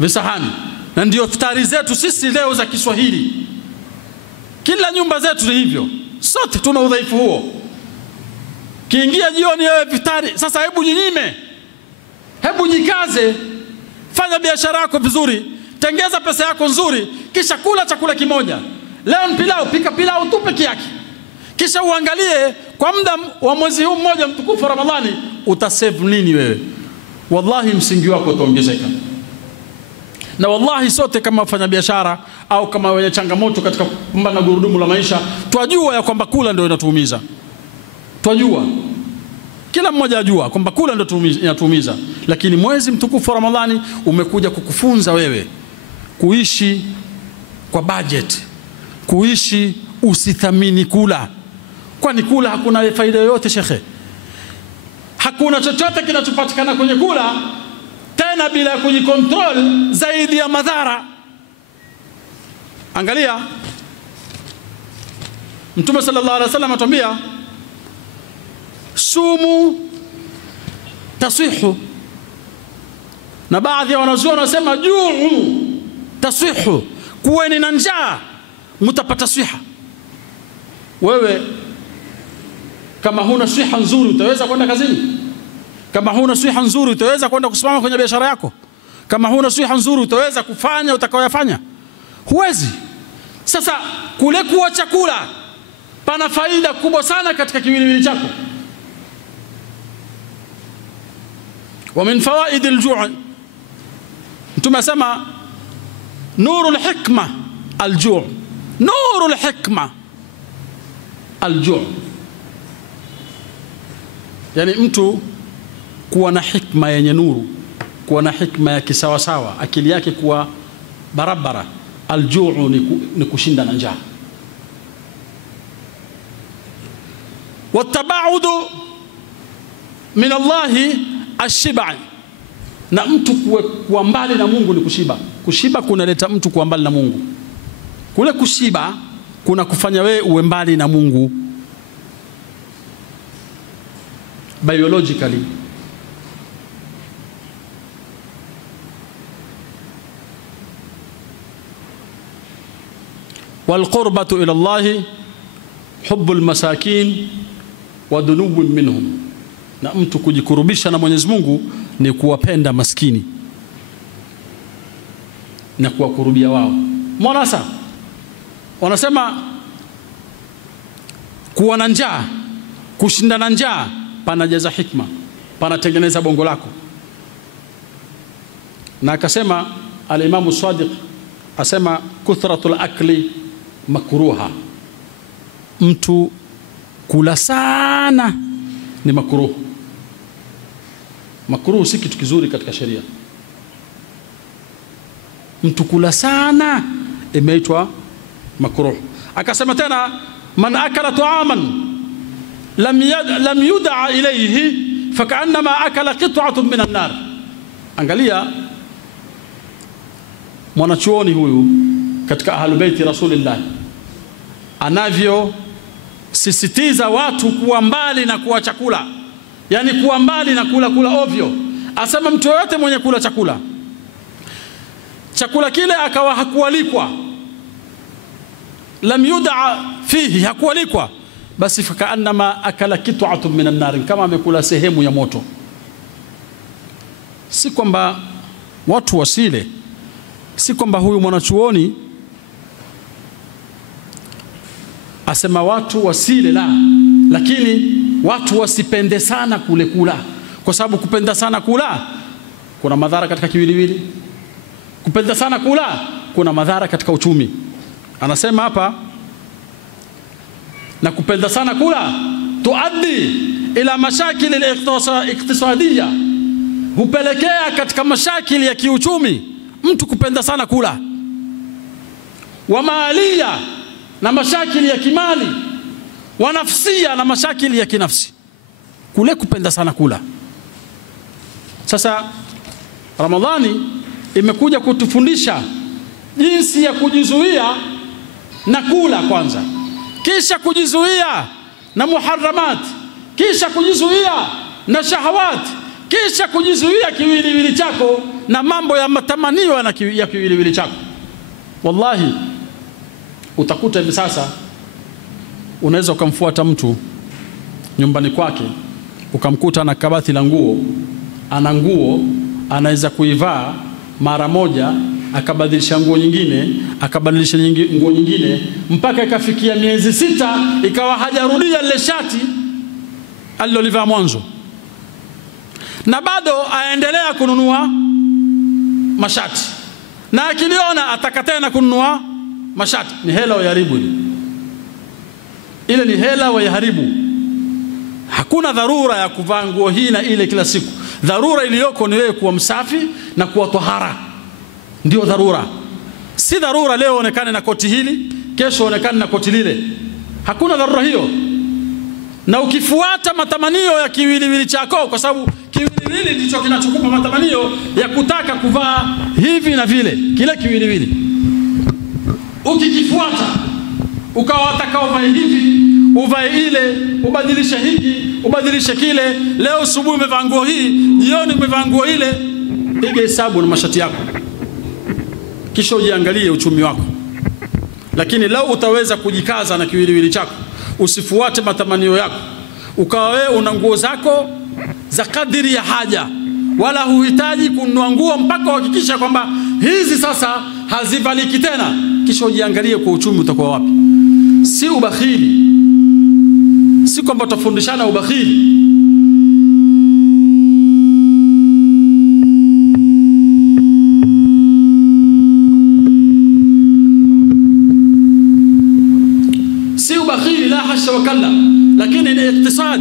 visahani. Na ndio iftari zetu sisi leo za Kiswahili, kila nyumba zetu ni hivyo. Sote tuna udhaifu huo. Kiingia jioni wewe iftari. Sasa hebu jinyime, hebu jikaze, fanya biashara yako vizuri, tengeza pesa yako nzuri, kisha kula chakula kimoja. Leo ni pilau, pika pilau tu peke yake, kisha uangalie kwa muda wa mwezi huu mmoja mtukufu Ramadhani utasave nini wewe. Wallahi msingi wako utaongezeka. Na wallahi sote kama wafanya biashara au kama wenye changamoto katika kupambana na gurudumu la maisha, twajua ya kwamba kula ndio inatuumiza. Twajua, kila mmoja ajua kwamba kula ndio inatuumiza. Lakini mwezi mtukufu Ramadhani umekuja kukufunza wewe kuishi kwa budget, kuishi usithamini kula. Kwani kula hakuna faida yoyote shekhe. Hakuna chochote kinachopatikana kwenye kula tena bila kujikontrol zaidi ya madhara. Angalia Mtume sallallahu alaihi wasallam atuambia sumu tasihu, na baadhi ya wanazuoni wanasema juu tasihu, kuweni na njaa mtapata siha. Wewe kama huna siha nzuri utaweza kwenda kazini? Kama huna siha nzuri utaweza kwenda kusimama kwenye biashara yako? Kama huna siha nzuri utaweza kufanya utakayoyafanya? Huwezi. Sasa kule kuwa chakula pana faida kubwa sana katika kiwiliwili chako. Wa min fawaid al-ju' Mtume asema nurul hikma al-ju', nurul hikma al-ju', yani mtu kuwa na hikma yenye nuru, kuwa na hikma ya kisawasawa, akili yake kuwa barabara. Al-ju' ni kushinda na njaa. Watabaudu min Allahi ashiba, na mtu kuwa mbali na Mungu ni kushiba. Kushiba kunaleta mtu kuwa mbali na Mungu. Kule kushiba kuna kufanya wewe uwe mbali na Mungu biologically. والقربة إلى الله حب المساكين ودنو منهم, na mtu kujikurubisha na Mwenyezi Mungu ni kuwapenda maskini na kuwakurubia wao. Mwanasa wanasema kuwa na njaa, kushinda na njaa panajaza hikma, panatengeneza bongo lako. Na akasema al-Imam Sadiq asema kuthratul akli makruha, mtu kula sana ni makruh. Makruh si kitu kizuri katika sheria. Mtu kula sana imeitwa makruh. Akasema tena man akala ta'aman lam yud'a ilayhi fakaannama akala qit'atun min an-nar. Angalia mwanachuoni huyu katika ahlul baiti Rasulillah anavyo sisitiza watu kuwa mbali na kuwa chakula, yani kuwa mbali na kula ovyo. Asema mtu yote mwenye kula chakula kile akawa hakualikwa, lam yud'a fihi, hakualikwa, basi fakaannama akala kit'atun minan nar, kama amekula sehemu ya moto. Si kwamba watu wasile, si kwamba huyu mwanachuoni asema watu wasile, la, lakini watu wasipende sana kule kula, kwa sababu kupenda sana kula kuna madhara katika kiwiliwili. Kupenda sana kula kuna madhara katika uchumi. Anasema hapa, na kupenda sana kula tuaddi ila mashakil al-iqtisadiyya, hupelekea katika mashakili ya kiuchumi mtu kupenda sana kula, wa maliya, na mashakili ya kimali, wa nafsia, na mashakili ya kinafsi, kule kupenda sana kula. Sasa Ramadhani imekuja kutufundisha jinsi ya kujizuia na kula kwanza, kisha kujizuia na muharramat, kisha kujizuia na shahawat, kisha kujizuia kiwiliwili chako na mambo ya matamanio ya kiwiliwili chako. Wallahi utakuta hivi sasa unaweza ukamfuata mtu nyumbani kwake ukamkuta na kabati la nguo, ana nguo anaweza kuivaa mara moja, akabadilisha nguo nyingine, akabadilisha nguo nyingine, mpaka ikafikia miezi 6 ikawa hajarudia ile shati alilolivaa mwanzo, na bado aendelea kununua mashati, na akiliona atakatena kununua mashati. Ni hela wayaharibu ile, ni hela wayaharibu. Hakuna dharura ya kuvaa nguo hii na ile kila siku. Dharura iliyoko ni wewe kuwa msafi na kuwa tahara, ndio dharura. Si dharura leo onekane na koti hili, kesho onekane na koti lile. Hakuna dharura hiyo. Na ukifuata matamanio ya kiwiliwili chako, kwa sababu kiwiliwili ndicho kinachokupa matamanio ya kutaka kuvaa hivi na vile, kile kiwiliwili ukikifuata, ukawa wataka uvae hivi, uvae ile, ubadilishe hiki, ubadilishe kile. Leo asubuhi umevaa nguo hii, jioni umevaa nguo ile. Piga hesabu na mashati yako, kisha ujiangalie uchumi wako. Lakini leo utaweza kujikaza na kiwiliwili chako, usifuate matamanio yako, ukawa wewe una nguo zako za kadiri ya haja, wala huhitaji kununua nguo mpaka uhakikisha kwamba hizi sasa hazivaliki tena. Kisha ujiangalie kwa uchumi utakuwa wapi. Si ubakhili, si kwamba tutafundishana ubakhili. Si ubakhili, la hasha wa kalla, lakini ni iktisad.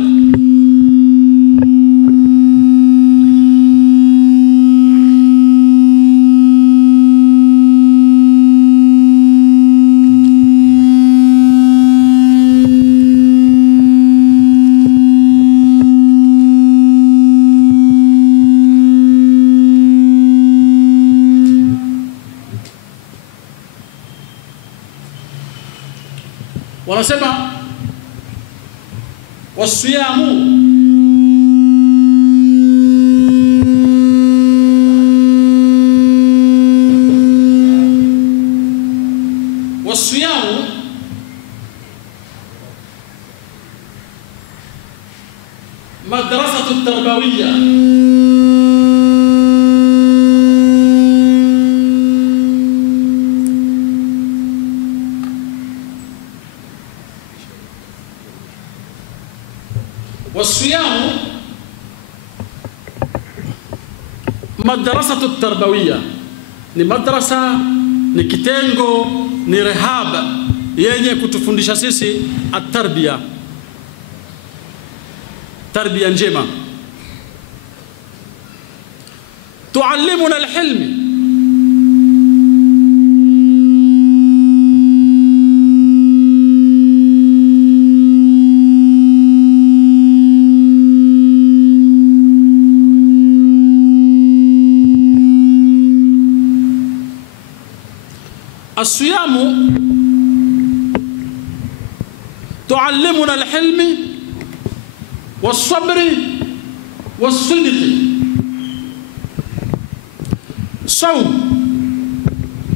Wanasema wasiyamu madrasatu tarbawiyya. والصيام madrasatu tarbawiyya ni madrasa, ni kitengo, ni rehab yenye kutufundisha sisi at-tarbiya, tarbiya njema. Tuallimuna al-hilm, الصيام تعلمنا الحلم والصبر والصدق. Saum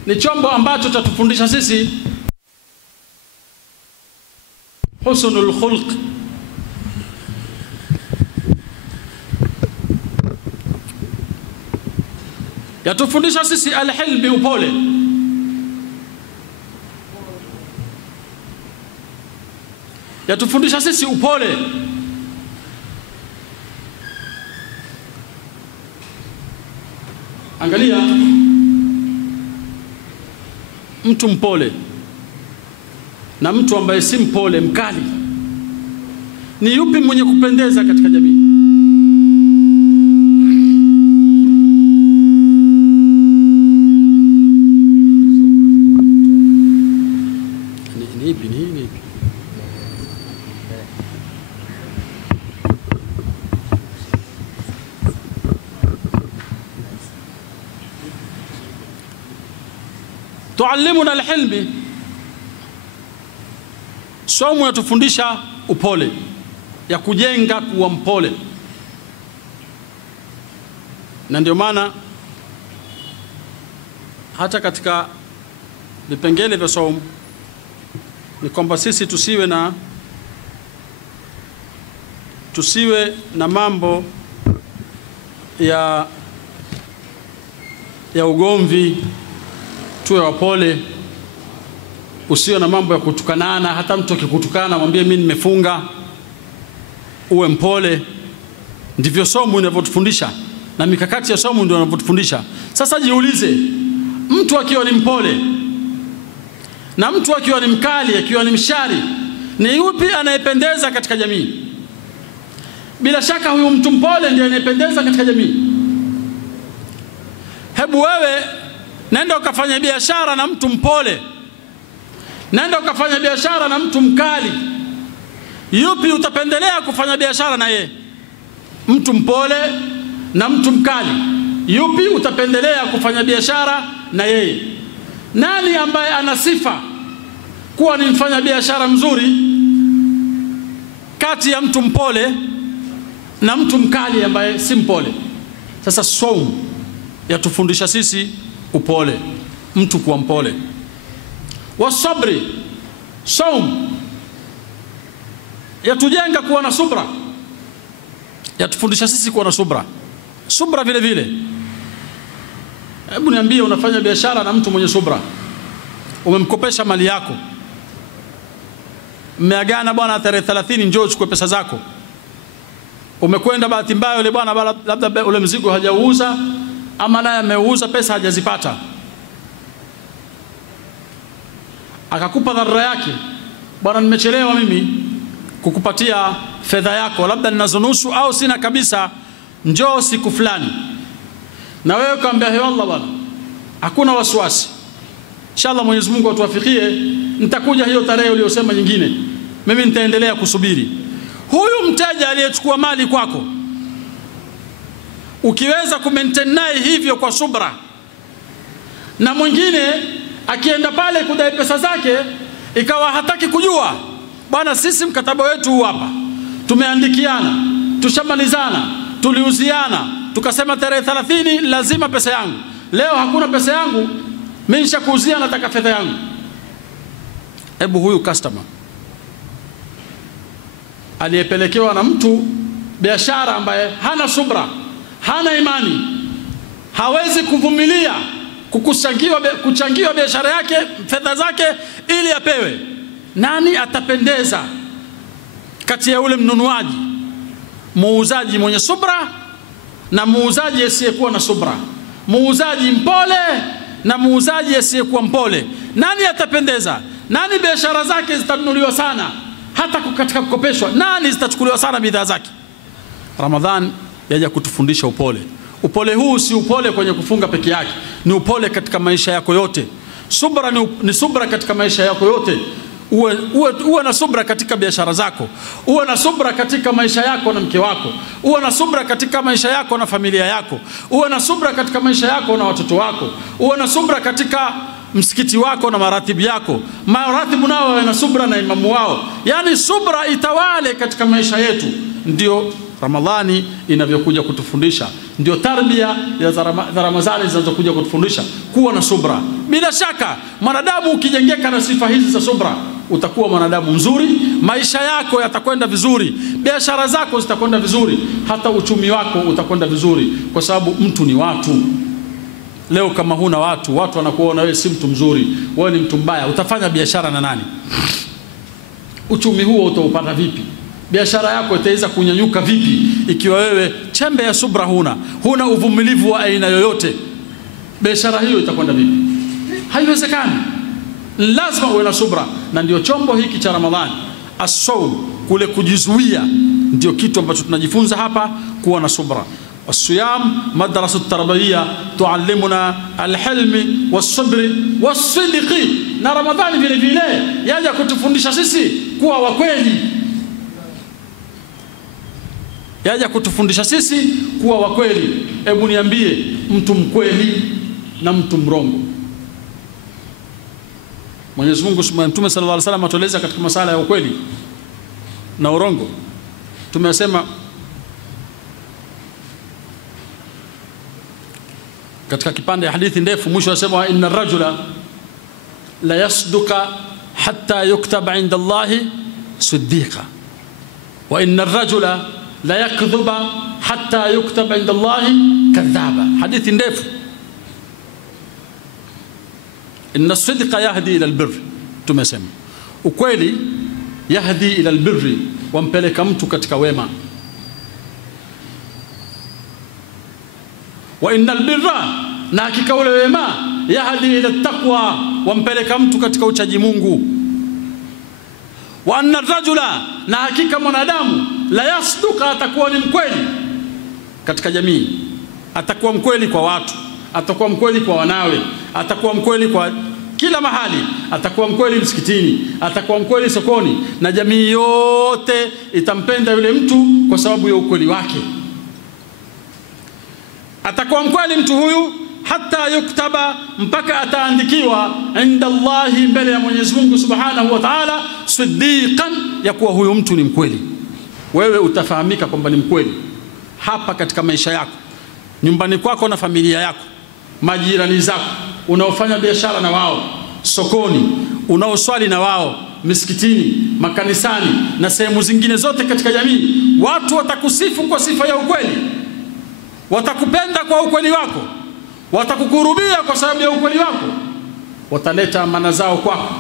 ni chombo ambacho tatufundisha sisi husnul khulq, yatufundisha sisi alhilmi, upole. Yatufundisha sisi upole. Angalia mtu mpole na mtu ambaye si mpole, mkali, ni yupi mwenye kupendeza katika jamii? Ni ipi? Tuallimuna alhilmi, somo yatufundisha upole, ya kujenga kuwa mpole. Na ndio maana hata katika vipengele vya somo ni kwamba sisi tusiwe na mambo ya ugomvi, tuwe wapole. Usiwe na mambo ya kutukanana, hata mtu akikutukana mwambie mimi nimefunga, uwe mpole. Ndivyo somo linavyotufundisha, na mikakati ya somo ndio inavyotufundisha. Sasa jiulize, mtu akiwa ni mpole na mtu akiwa ni mkali, akiwa ni mshari, ni yupi anayependeza katika jamii? Bila shaka huyu mtu mpole ndiye anayependeza katika jamii. Hebu wewe nenda ukafanya biashara na mtu mpole, nenda ukafanya biashara na mtu mkali, yupi utapendelea kufanya biashara na yeye? Mtu mpole na mtu mkali, yupi utapendelea kufanya biashara na yeye? Nani ambaye ana sifa kuwa ni mfanya biashara mzuri kati ya mtu mpole na mtu mkali ambaye si mpole? Sasa somo yatufundisha sisi upole, mtu kuwa mpole. Wasabri, somo yatujenga kuwa na subra, yatufundisha sisi kuwa na subra. Subra vile vile, hebu niambie, unafanya biashara na mtu mwenye subra, umemkopesha mali yako, mmeagana bwana tarehe 30 njoo uchukue pesa zako. Umekwenda, bahati mbaya yule bwana labda ule mzigo hajauza, ama naye ameuza, pesa hajazipata, akakupa dharura yake, bwana nimechelewa mimi kukupatia fedha yako, labda ninazo nusu au sina kabisa, njoo siku fulani. Na wewe kaambia he wallah bwana, hakuna wasiwasi, inshallah Mwenyezi Mungu atuwafikie, nitakuja hiyo tarehe uliyosema nyingine, mimi nitaendelea kusubiri. Huyu mteja aliyechukua mali kwako, ukiweza kumaintain naye hivyo kwa subra, na mwingine akienda pale kudai pesa zake ikawa hataki kujua, bwana sisi mkataba wetu huu hapa, tumeandikiana, tushamalizana, tuliuziana, tukasema tarehe 30 lazima pesa yangu, leo hakuna pesa yangu, mimi nishakuuzia, nataka fedha yangu. Hebu huyu customer aliyepelekewa na mtu biashara ambaye hana subra, hana imani, hawezi kuvumilia kuchangiwa biashara yake, fedha zake ili apewe, nani atapendeza kati ya ule mnunuaji, muuzaji mwenye subra na muuzaji asiyekuwa na subra, muuzaji mpole na muuzaji asiyekuwa mpole? Nani atapendeza? Nani biashara zake zitanunuliwa sana, hata katika kukopeshwa nani zitachukuliwa sana bidhaa zake? Ramadhan yaja kutufundisha upole. Upole huu si upole kwenye kufunga peke yake, ni upole katika maisha yako yote. Subra ni subra katika maisha yako yote. Uwe na subra katika biashara zako, uwe na subra katika maisha yako na mke wako, uwe na subra katika maisha yako na familia yako, uwe na subra katika maisha yako na watoto wako, uwe na subra katika msikiti wako na maratibu yako, maratibu nao wawe na subra na imamu wao. Yani subra itawale katika maisha yetu. Ndio Ramadhani inavyokuja kutufundisha, ndio tarbia ya za Ramadhani zinazokuja kutufundisha kuwa na subra. Bila shaka mwanadamu ukijengeka na sifa hizi za subra, utakuwa mwanadamu mzuri, maisha yako yatakwenda vizuri, biashara zako zitakwenda vizuri, hata uchumi wako utakwenda vizuri, kwa sababu mtu ni watu. Leo kama huna watu, watu wanakuona wewe si mtu mzuri, wewe ni mtu mbaya, utafanya biashara na nani? Uchumi huo utaupata vipi? Biashara yako itaweza kunyanyuka vipi ikiwa wewe chembe ya subra huna uvumilivu wa aina yoyote? Biashara hiyo itakwenda vipi? Haiwezekani. Lazima uwe na subra, na ndio chombo hiki cha Ramadhani, as-sawm, kule kujizuia, ndio kitu ambacho tunajifunza hapa, kuwa na subra. As-siyam madrasa tarbawiyya tuallimuna al-hilm was-sabr was-sidq. Na Ramadhani vile vile yaja kutufundisha sisi kuwa wa kweli, yaja kutufundisha sisi kuwa wa kweli. Hebu niambie, mtu mkweli na mtu mrongo? Mwenyezi Mungu Mtume sallallahu alaihi wasallam atueleza katika masala ya ukweli na urongo. Tumesema katika kipande ya hadithi ndefu, mwisho wasema inna ar-rajula la yasduqa hatta yuktaba 'inda Allahi siddiqa wa inna ar-rajula la yakdhuba hatta yuktaba 'inda Allahi kadhaba. Hadithi ndefu. Inna as-sidqa yahdi ila al-birr, tumesema ukweli yahdi ila al-birr, wampeleka mtu katika wema. Wa inna al-birra, na hakika ule wema, yahdi ila at-taqwa, wampeleka mtu katika uchaji Mungu. Wa anna ar-rajula, na hakika mwanadamu, la yasduqa, atakuwa ni mkweli katika jamii, atakuwa mkweli kwa watu, atakuwa mkweli kwa wanawe, atakuwa mkweli kwa kila mahali, atakuwa mkweli msikitini, atakuwa mkweli sokoni, na jamii yote itampenda yule mtu kwa sababu ya ukweli wake. Atakuwa mkweli mtu huyu hata yuktaba, mpaka ataandikiwa inda Allahi, mbele ya Mwenyezi Mungu Subhanahu wa Ta'ala, siddiqan, ya kuwa huyu mtu ni mkweli. Wewe utafahamika kwamba ni mkweli hapa katika maisha yako, nyumbani kwako na familia yako, majirani zako, unaofanya biashara na wao, sokoni, unaoswali na wao, misikitini, makanisani na sehemu zingine zote katika jamii. Watu watakusifu kwa sifa ya ukweli, watakupenda kwa ukweli wako, watakukurubia kwa sababu ya ukweli wako, wataleta amana zao kwako,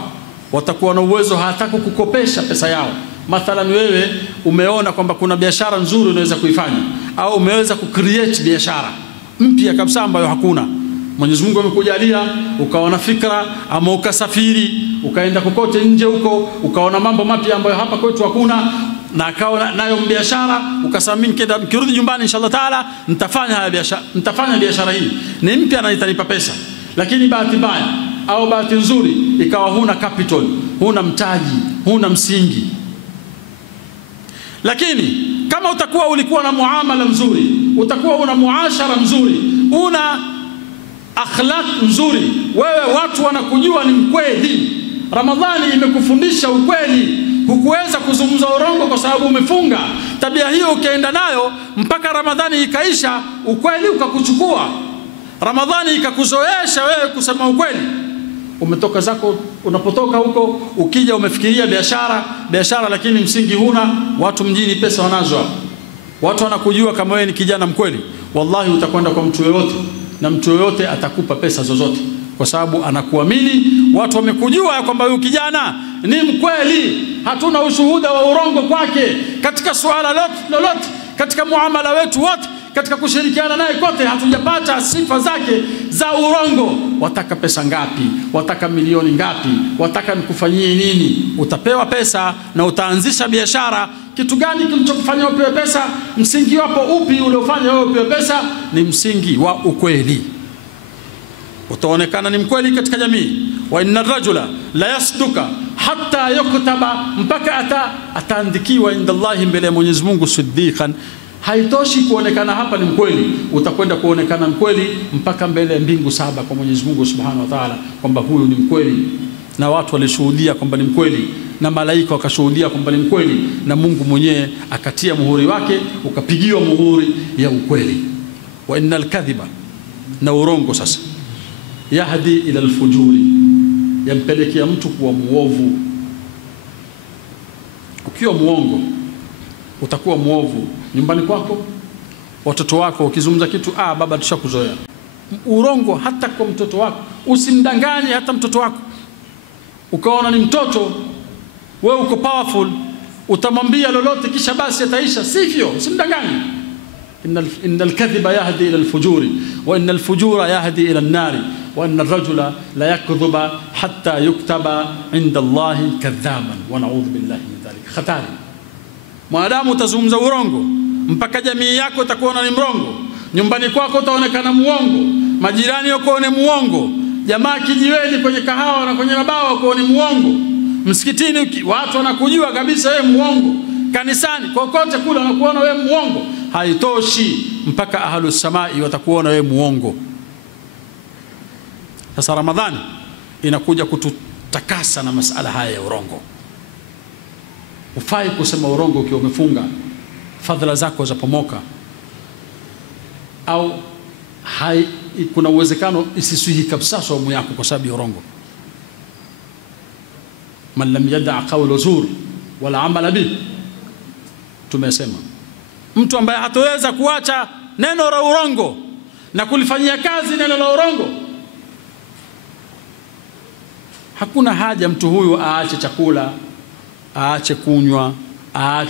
watakuwa na uwezo hata kukukopesha pesa yao. Mathalan, wewe umeona kwamba kuna biashara nzuri unaweza kuifanya, au umeweza kucreate biashara mpya kabisa ambayo hakuna. Mwenyezi Mungu amekujalia ukaona fikra, ama ukasafiri ukaenda kokote nje huko, ukaona mambo mapya ambayo hapa kwetu hakuna, na akaona nayo biashara, ukasamini kenda mkirudi nyumbani inshallah taala nitafanya biashara hii ni mpya na itanipa pesa. Lakini bahati mbaya au bahati nzuri ikawa huna capital, huna mtaji, huna msingi. Lakini kama utakuwa ulikuwa na muamala mzuri, utakuwa una muashara mzuri, una akhlaq nzuri, wewe watu wanakujua ni mkweli. Ramadhani imekufundisha ukweli, hukuweza kuzungumza urongo kwa sababu umefunga. Tabia hiyo ukaenda nayo mpaka Ramadhani ikaisha, ukweli ukakuchukua. Ramadhani ikakuzoesha wewe kusema ukweli. Umetoka zako, unapotoka huko ukija umefikiria biashara, lakini msingi huna. Watu mjini pesa wanazo, watu wanakujua kama wewe ni kijana mkweli. Wallahi utakwenda kwa mtu yoyote, na mtu yoyote atakupa pesa zozote, kwa sababu anakuamini. Watu wamekujua kwamba huyu kijana ni mkweli, hatuna ushuhuda wa urongo kwake katika suala lolote, katika muamala wetu wote, katika kushirikiana naye kote hatujapata sifa zake za urongo. Wataka pesa ngapi? Wataka milioni ngapi? Wataka nikufanyie nini? Utapewa pesa na utaanzisha biashara. Kitu gani kilichokufanya upewe pesa? Msingi wapo upi uliofanya wewe upewe pesa? Ni msingi wa ukweli. Utaonekana ni mkweli katika jamii. Wa inna ar-rajula la yasduka hatta yuktaba, mpaka ataandikiwa inda Allahi, mbele ya Mwenyezi Mungu, siddiqan. Haitoshi kuonekana hapa ni mkweli, utakwenda kuonekana mkweli mpaka mbele ya mbingu 7 kwa Mwenyezi Mungu Subhanahu wa Ta'ala, kwamba huyu ni mkweli, na watu walishuhudia kwamba ni mkweli, na malaika wakashuhudia kwamba ni mkweli, na Mungu mwenyewe akatia muhuri wake, ukapigiwa muhuri ya ukweli. Wa innal kadhiba, na urongo sasa, yahdi ila alfujuri, yampelekea mtu kuwa muovu. Ukiwa muongo utakuwa muovu nyumbani kwako, watoto wako. Ukizungumza kitu, baba tushakuzoea. Urongo hata kwa mtoto wako, usimdanganye hata mtoto wako. Ukaona ni mtoto wewe uko powerful, utamwambia lolote kisha basi ataisha, sivyo? Usimdanganye. innal kadhiba yahdi ila alfujuri wa innal fujura yahdi ila an-nari wa inna ar-rajula la yakdhuba hatta yuktaba inda Allahi kadhaban wa na'udhu billahi min dhalik. Khatari. Maadamu utazungumza urongo, mpaka jamii yako itakuona ni mrongo, nyumbani kwako utaonekana muongo, majirani wako ni muongo, jamaa kijiweni kwenye kahawa na kwenye mabao wako ni muongo, msikitini watu wanakujua kabisa wewe muongo, kanisani kokote kule wanakuona wewe muongo. Haitoshi, mpaka ahlus samai watakuona wewe muongo. Sasa Ramadhani inakuja kututakasa na masala haya ya urongo. Ufai kusema urongo ukiwa umefunga, fadhila zako zapomoka, au kuna uwezekano isisuhi kabisa saumu yako kwa sababu ya urongo. Man lam yada' qawla zur wala amala bi, tumesema mtu ambaye hataweza kuacha neno la urongo na kulifanyia kazi neno la urongo, hakuna haja mtu huyu aache chakula, aache kunywa,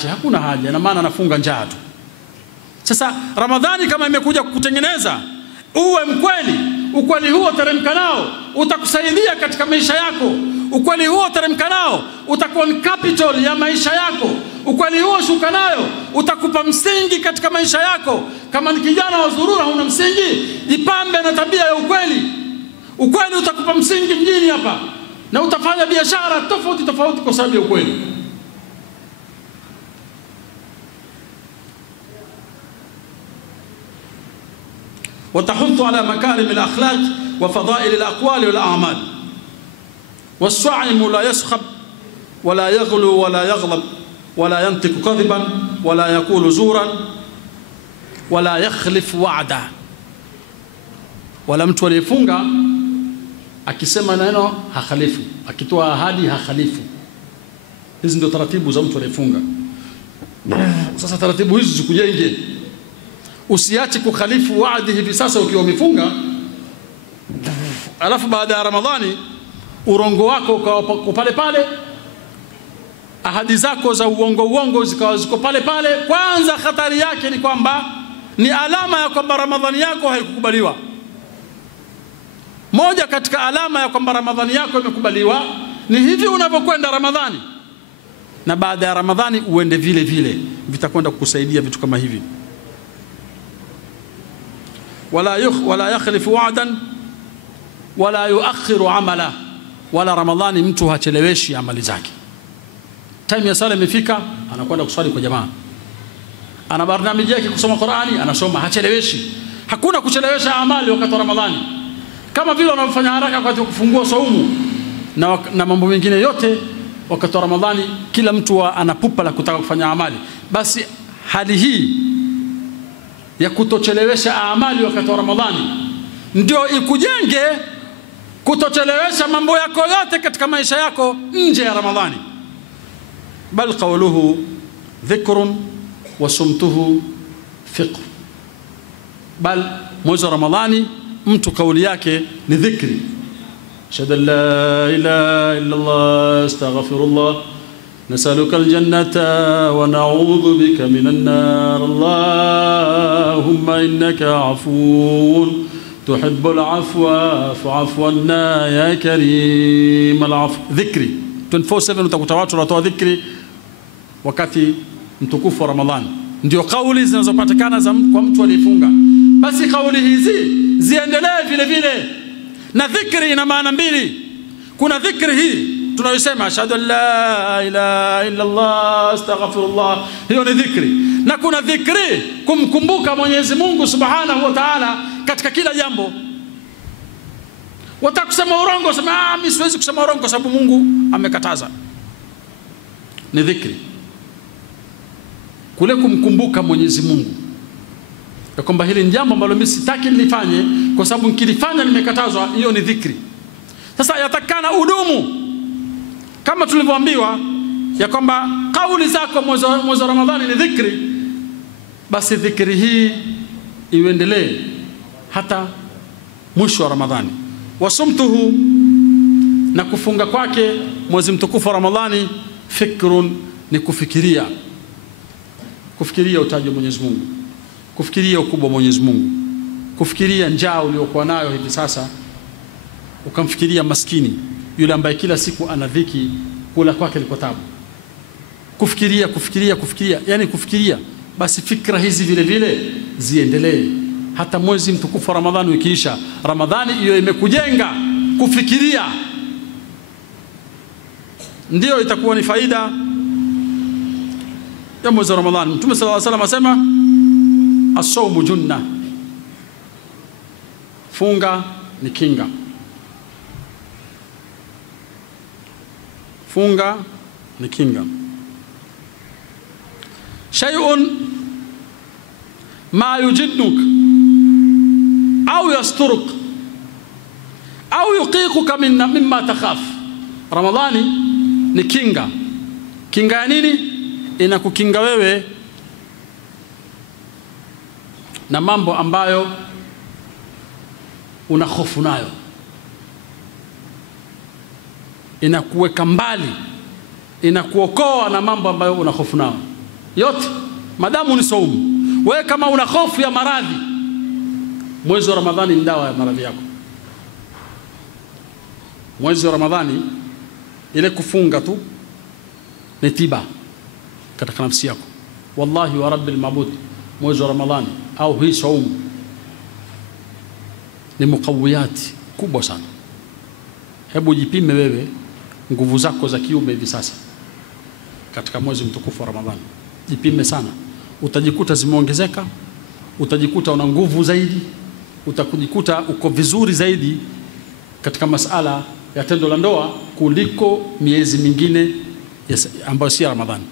hakuna haja, na maana anafunga njaa tu. Sasa Ramadhani kama imekuja kukutengeneza uwe mkweli, ukweli huo teremka nao utakusaidia katika maisha yako. Ukweli huo teremka nao utakuwa ni capital ya maisha yako. Ukweli huo shuka nayo utakupa msingi katika maisha yako. Kama ni kijana wa zurura huna msingi, jipambe na tabia ya ukweli. Ukweli utakupa msingi mjini hapa, na utafanya biashara tofauti tofauti kwa sababu ya ukweli. وتحث على مكارم الأخلاق وفضائل الأقوال والأعمال. والصائم لا يسخب ولا يغلو ولا يغضب ولا ينطق كذبا ولا يقول زورا ولا يخلف وعدا. ولا mtu aliyefunga akisema neno hakhalifu, akitoa ahadi hakhalifu. Hizi ndio taratibu za mtu aliyefunga. Sasa taratibu hizi zikujenge, usiache kukhalifu waadi hivi sasa ukiwa umefunga, alafu baada ya Ramadhani urongo wako uko pale pale, ahadi zako za uongo zikawa ziko pale pale. Kwanza hatari yake ni kwamba ni alama ya kwamba Ramadhani yako haikukubaliwa. Moja katika alama ya kwamba Ramadhani yako imekubaliwa ni hivi unapokwenda Ramadhani, na baada ya Ramadhani uende vile vile, vitakwenda kukusaidia vitu kama hivi. wala yakhlifu wa'dan wala yuakhiru amala. Wala Ramadhani mtu hacheleweshi amali zake. Time ya sala imefika, anakwenda kuswali kwa jamaa, ana barnamiji yake kusoma Qur'ani, anasoma, hacheleweshi. Hakuna kuchelewesha amali wakati wa Ramadhani, kama vile wanafanya haraka wakati wa kufungua saumu na mambo mengine yote. Wakati wa Ramadhani kila mtu anapupa la kutaka kufanya amali. Basi hali hii ya kutochelewesha amali wakati wa Ramadhani ndio ikujenge kutochelewesha mambo yako yote katika maisha yako nje ya Ramadhani. Bal qawluhu dhikrun wa sumtuhu fiqh. Bal mwezi wa Ramadhani mtu kauli yake ni dhikri. Ashhadu an la ilaha illa Allah, astaghfirullah, نسألك الجنة ونعوذ بك من النار، اللهم إنك عفو تحب العفو فاعف عنا يا كريم العفو. ذكري 24/7 utakuta watu wanatoa dhikri wakati mtukufu wa Ramadhani. Ndio kauli zinazopatikana kwa mtu aliyefunga. Basi kauli hizi ziendelee vile vile. Na dhikri ina maana mbili. Kuna dhikri hii tunayosema ashhadu an la ilaha illa Allah, astaghfirullah, hiyo ni dhikri. Na kuna dhikri kumkumbuka Mwenyezi Mungu Subhanahu wa Ta'ala katika kila jambo. Watakusema urongo, sema mimi siwezi kusema urongo kwa sababu Mungu amekataza. Ni dhikri. Kule kumkumbuka Mwenyezi Mungu ya kwamba hili ni jambo ambalo mimi sitaki nilifanye kwa sababu nikilifanya nimekatazwa, hiyo ni dhikri. Sasa yatakana udumu kama tulivyoambiwa ya kwamba kauli zako mwezi wa Ramadhani ni dhikri, basi dhikri hii iendelee hata mwisho wa Ramadhani. Wasumtuhu, na kufunga kwake mwezi mtukufu wa Ramadhani, fikrun, ni kufikiria. Kufikiria utaji wa Mwenyezi Mungu, kufikiria ukubwa wa Mwenyezi Mungu, kufikiria njaa uliokuwa nayo hivi sasa, ukamfikiria maskini yule ambaye kila siku ana dhiki, kula kwake liko tabu. Kufikiria, yani kufikiria. Basi fikra hizi vile vile ziendelee hata mwezi mtukufu wa Ramadhani ukiisha. Ramadhani hiyo imekujenga kufikiria, ndio itakuwa ni faida ya mwezi wa Ramadhani. Mtume sallallahu alaihi wasallam asema as-sawmu junna, funga ni kinga. Funga ni kinga. Shay'un ma yujinnuk au yasturuk au yuqiquka mimma takhaf. Ramadhani ni kinga. Kinga ya nini? Inakukinga wewe na mambo ambayo una hofu nayo, inakuweka mbali, inakuokoa na mambo ambayo una hofu nayo yote, madamu ni saumu. Wewe kama una hofu ya maradhi, mwezi wa Ramadhani ni dawa ya maradhi yako. Mwezi wa Ramadhani, ile kufunga tu ni tiba katika nafsi yako. Wallahi wa rabbil mabud, mwezi wa Ramadhani au hii saumu ni mukawiyati kubwa sana. Hebu jipime wewe nguvu zako za kiume hivi sasa katika mwezi mtukufu wa Ramadhani. Jipime sana, utajikuta zimeongezeka, utajikuta una nguvu zaidi, utakujikuta uko vizuri zaidi katika masala ya tendo la ndoa kuliko miezi mingine ambayo si Ramadhani.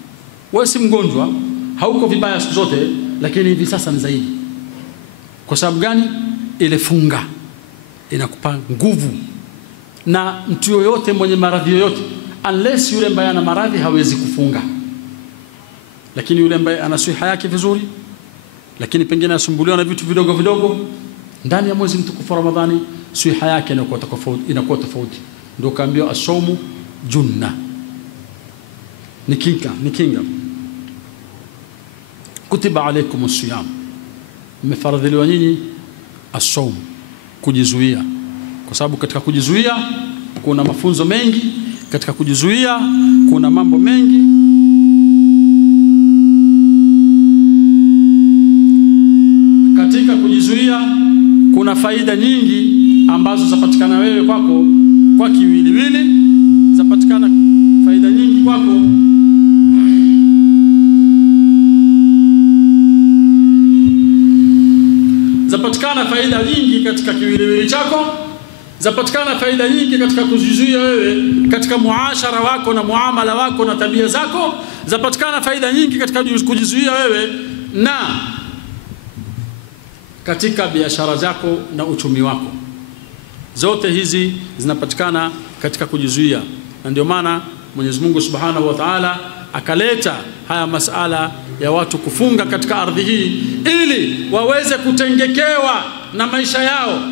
Wewe si mgonjwa, hauko vibaya siku zote, lakini hivi sasa ni zaidi. Kwa sababu gani? Ile funga inakupa nguvu. Na mtu yoyote mwenye maradhi yoyote, unless yule ambaye ana maradhi hawezi kufunga, lakini yule ambaye ana siha yake vizuri, lakini pengine asumbuliwa na vitu vidogo vidogo, ndani ya mwezi mtukufu wa Ramadhani siha yake inakuwa tofauti. Ndio kaambiwa as-sawmu junna, ni kinga. Kutiba alaykum as-siyam, mmefaradhiliwa nyinyi as-sawm, kujizuia. Kwa sababu katika kujizuia kuna mafunzo mengi, katika kujizuia kuna mambo mengi. Katika kujizuia kuna faida nyingi ambazo zapatikana wewe kwako kwa kiwiliwili, zapatikana faida nyingi kwako zapatikana faida nyingi katika kiwiliwili chako, zapatikana faida nyingi katika kujizuia wewe katika muashara wako na muamala wako na tabia zako, zapatikana faida nyingi katika kujizuia wewe na katika biashara zako na uchumi wako. Zote hizi zinapatikana katika kujizuia. Na ndio maana Mwenyezi Mungu Subhanahu wa Ta'ala akaleta haya masala ya watu kufunga katika ardhi hii ili waweze kutengekewa na maisha yao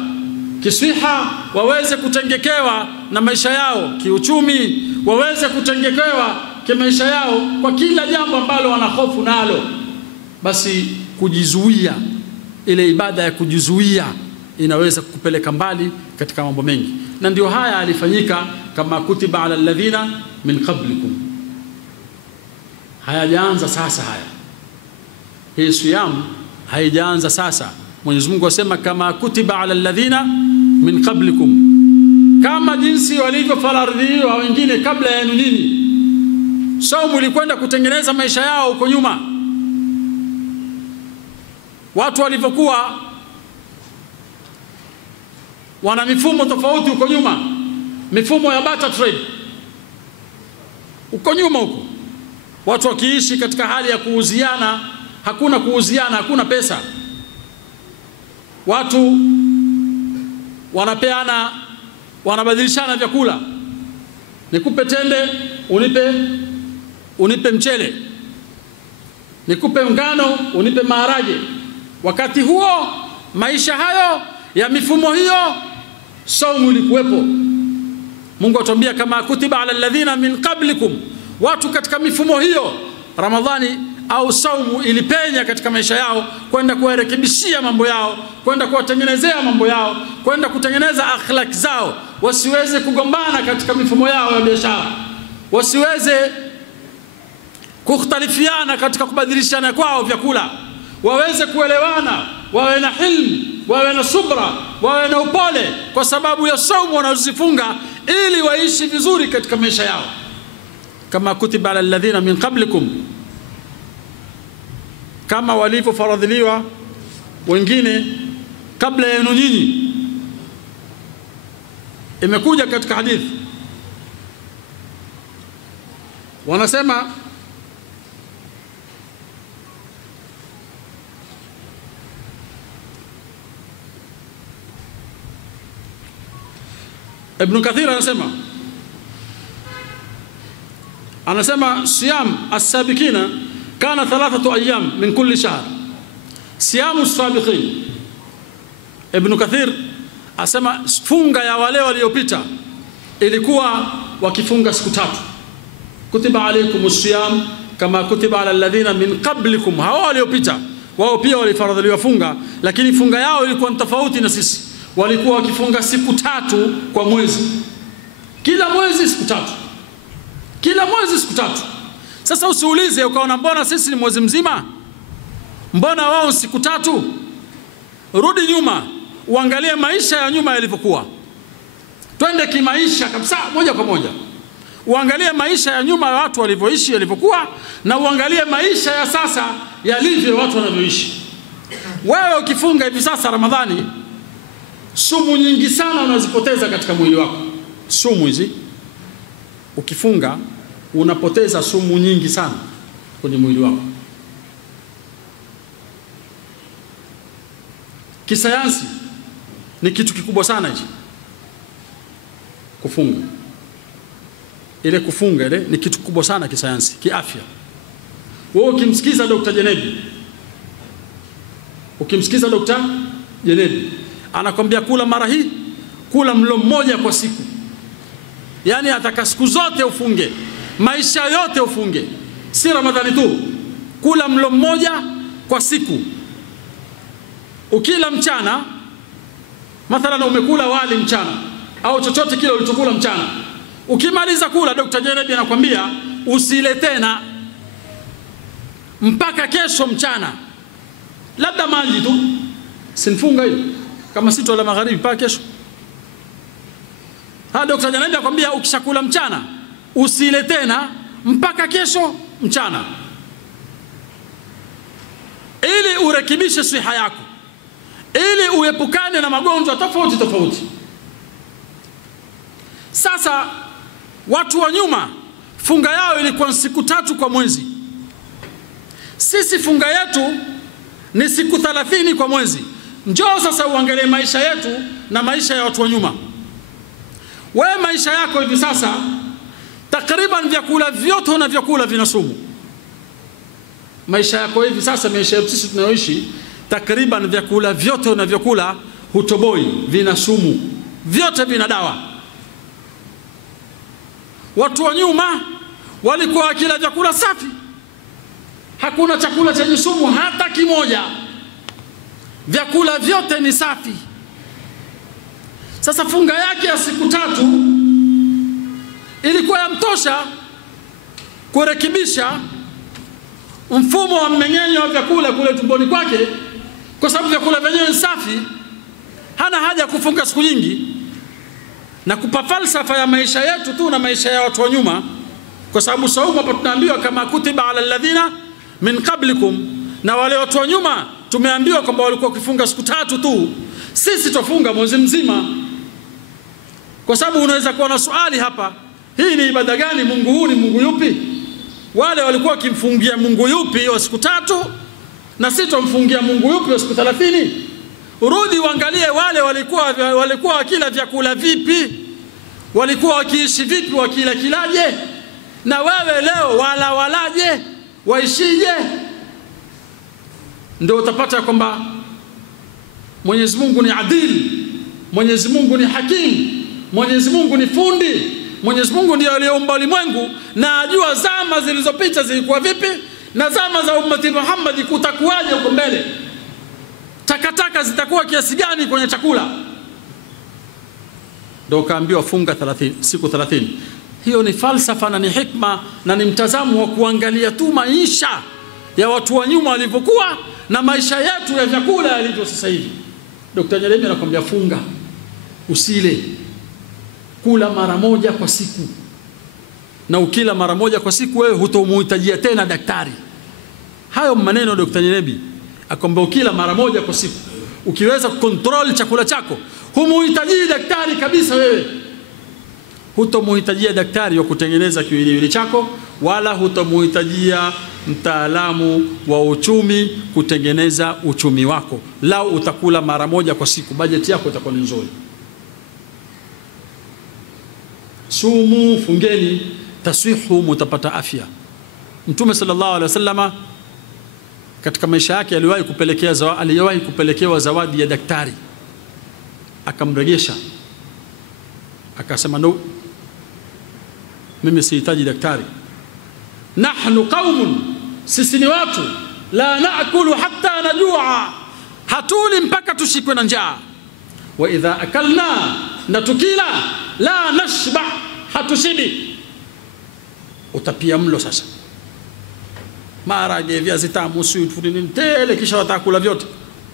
kisiha, waweze kutengekewa na maisha yao kiuchumi, waweze kutengekewa kimaisha yao kwa kila jambo ambalo wana hofu nalo. Basi kujizuia, ile ibada ya kujizuia inaweza kukupeleka mbali katika mambo mengi. Na ndio haya alifanyika kama kutiba ala alladhina min qablikum. Hayajaanza sasa haya. Hii siyam haijaanza sasa. Mwenyezi Mungu asema kama kutiba ala alladhina min qablikum, kama jinsi walivyofaradhiwa wengine kabla yenu nyinyi. Saumu ilikwenda kutengeneza maisha yao huko nyuma. Watu walivyokuwa wana mifumo tofauti huko nyuma, mifumo ya barter trade huko nyuma huko, watu wakiishi katika hali ya kuuziana, hakuna kuuziana, hakuna pesa. Watu wanapeana, wanabadilishana vyakula, nikupe tende unipe unipe mchele, nikupe ngano, unipe maharage. Wakati huo maisha hayo ya mifumo hiyo, saumu ilikuwepo. Mungu atuambia kama kutiba ala alladhina min qablikum, watu katika mifumo hiyo Ramadhani au saumu ilipenya katika maisha yao, kwenda kuwarekebishia mambo yao, kwenda kuwatengenezea mambo yao, kwenda kutengeneza akhlaq zao, wasiweze kugombana katika mifumo yao ya biashara, wasiweze kukhtalifiana katika kubadilishana kwao vyakula, waweze kuelewana, wawe na hilm, wawe na subra, wawe na upole kwa sababu ya saumu wanazozifunga, ili waishi vizuri katika maisha yao. Kama kutiba ala alladhina min qablikum, kama walivyofaradhiliwa wengine kabla yenu nyinyi. Imekuja katika hadithi, wanasema Ibn Kathir anasema siyam as-sabiqina kana 3 ayyam min kulli shahr, siyamu as-sabiqin. Ibn Kathir asema funga ya wale waliopita ilikuwa wakifunga siku 3. Kutiba alaykumus siyam kama kutiba ala alladhina min qablikum, hao waliopita wao pia walifaradhiliwa funga, lakini funga yao ilikuwa tofauti na sisi. Walikuwa wakifunga siku 3 kwa mwezi, kila mwezi siku 3, kila mwezi siku 3. Sasa usiulize ukaona mbona sisi ni mwezi mzima, mbona wao siku 3? Rudi nyuma uangalie maisha ya nyuma yalivyokuwa. Twende kimaisha kabisa moja kwa moja, uangalie maisha ya nyuma ya watu walivyoishi, yalivyokuwa, na uangalie maisha ya sasa yalivyo watu wanavyoishi. Wewe ukifunga hivi sasa Ramadhani, sumu nyingi sana unazipoteza katika mwili wako. Sumu hizi ukifunga unapoteza sumu nyingi sana kwenye mwili wako. Kisayansi ni kitu kikubwa sana hichi kufunga. Ile kufunga ile ni kitu kikubwa sana kisayansi, kiafya. Wewe ukimsikiza Dr. Jenebi, ukimsikiza Dr. Jenebi anakwambia kula mara hii, kula mlo mmoja kwa siku. Yani ataka siku zote ufunge, maisha yote ufunge, si Ramadhani tu. Kula mlo mmoja kwa siku. Ukila mchana, mathalan umekula wali mchana au chochote kile ulichokula mchana, ukimaliza kula Dr. Jenebi anakwambia usile tena mpaka kesho mchana, labda maji tu, sinfunga hiyo kama sito la magharibi mpaka kesho. Dr. Jenebi anakwambia ukishakula mchana usile tena mpaka kesho mchana, ili urekebishe siha yako, ili uepukane na magonjwa tofauti tofauti. Sasa watu wa nyuma funga yao ilikuwa siku 3 kwa mwezi. Sisi funga yetu ni siku 30 kwa mwezi. Njoo sasa uangalie maisha yetu na maisha ya watu wa nyuma. Wewe maisha yako hivi sasa takriban vyakula vyote unavyokula vina sumu. Maisha yako hivi sasa, maisha yetu sisi tunayoishi, takriban vyakula vyote unavyokula hutoboi, vina sumu, vyote vina dawa. Watu wa nyuma walikuwa wakila vyakula safi, hakuna chakula chenye sumu hata kimoja, vyakula vyote ni safi. Sasa funga yake ya siku 3 ilikuwa yamtosha kurekebisha mfumo wa mmeng'enyo wa vyakula kule tumboni kwake, kwa sababu vyakula vyenyewe ni safi. Hana haja kufunga siku nyingi na kupa falsafa ya maisha yetu tu na maisha ya watu wa nyuma, kwa sababu saumu hapa tunaambiwa kama kutiba ala alladhina min qablikum, na wale watu wa nyuma tumeambiwa kwamba walikuwa wakifunga siku 3 tu. Sisi tufunga mwezi mzima. Kwa sababu unaweza kuwa na swali hapa, hii ni ibada gani? Mungu huu ni Mungu yupi? Wale walikuwa wakimfungia Mungu yupi wa siku 3 na sisi tumfungia Mungu yupi wa siku 30? Urudi uangalie wale walikuwa wakila vyakula vipi, walikuwa wakiishi vipi, wakila kilaje, Na wewe leo walaje, waishije? Ndio utapata kwamba Mwenyezi Mungu ni adil, Mwenyezi Mungu ni hakim, Mwenyezi Mungu ni fundi, Mwenyezi Mungu ndiye aliyeumba ulimwengu na ajua zama zilizopita zilikuwa vipi na zama za ummati Muhammad kutakuwaje huko mbele. Takataka zitakuwa kiasi gani kwenye chakula? Ndio kaambiwa funga 30 siku 30. Hiyo ni falsafa na ni hikma na ni mtazamo wa kuangalia tu maisha ya watu wa nyuma walivyokuwa na maisha yetu ya vyakula yalivyo sasa hivi. Dr. Nyerere anakuambia funga, usile, kula mara moja kwa siku. Na ukila mara moja kwa siku wewe hutomhitajia tena daktari. Hayo maneno Dr. Nyerere akwambia ukila mara moja kwa siku, ukiweza kucontrol chakula chako, humhitaji daktari kabisa wewe. Hutomhitajia daktari wa kutengeneza kiwiliwili chako, wala hutomhitajia mtaalamu wa uchumi kutengeneza uchumi wako. Lao utakula mara moja kwa siku, bajeti yako itakuwa nzuri. Sumu, fungeni, taswihu, mutapata afya. Mtume sallallahu alaihi wasallama katika maisha yake aliwahi kupelekewa zawadi ya daktari, akamrejesha, akasema no, mimi sihitaji daktari. Nahnu qaumun, sisi ni watu, la naakulu hatta najua, hatuli mpaka tushikwe na njaa. Wa idha akalna, na tukila, la nashba, hatushibi. Utapia mlo sasa, maharage, viazi tamu, sweet tele, kisha watakula vyote,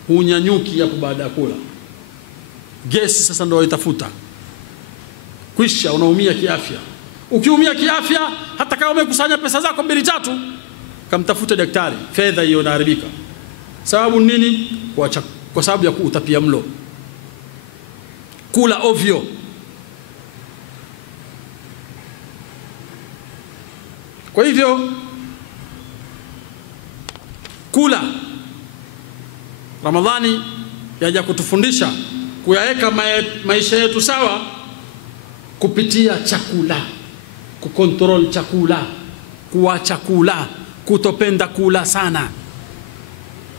hunyanyuki hapo baada ya kula. Gesi sasa ndio itafuta, kwisha unaumia kiafya. Ukiumia kiafya, hata kama umekusanya pesa zako 2-3, kamtafute daktari, fedha hiyo inaharibika. Sababu nini? Kwa sababu ya utapia mlo, kula ovyo. Kwa hivyo kula, Ramadhani yaja kutufundisha kuyaweka maisha yetu sawa kupitia chakula, kukontrol chakula, kuacha kula, kutopenda kula sana.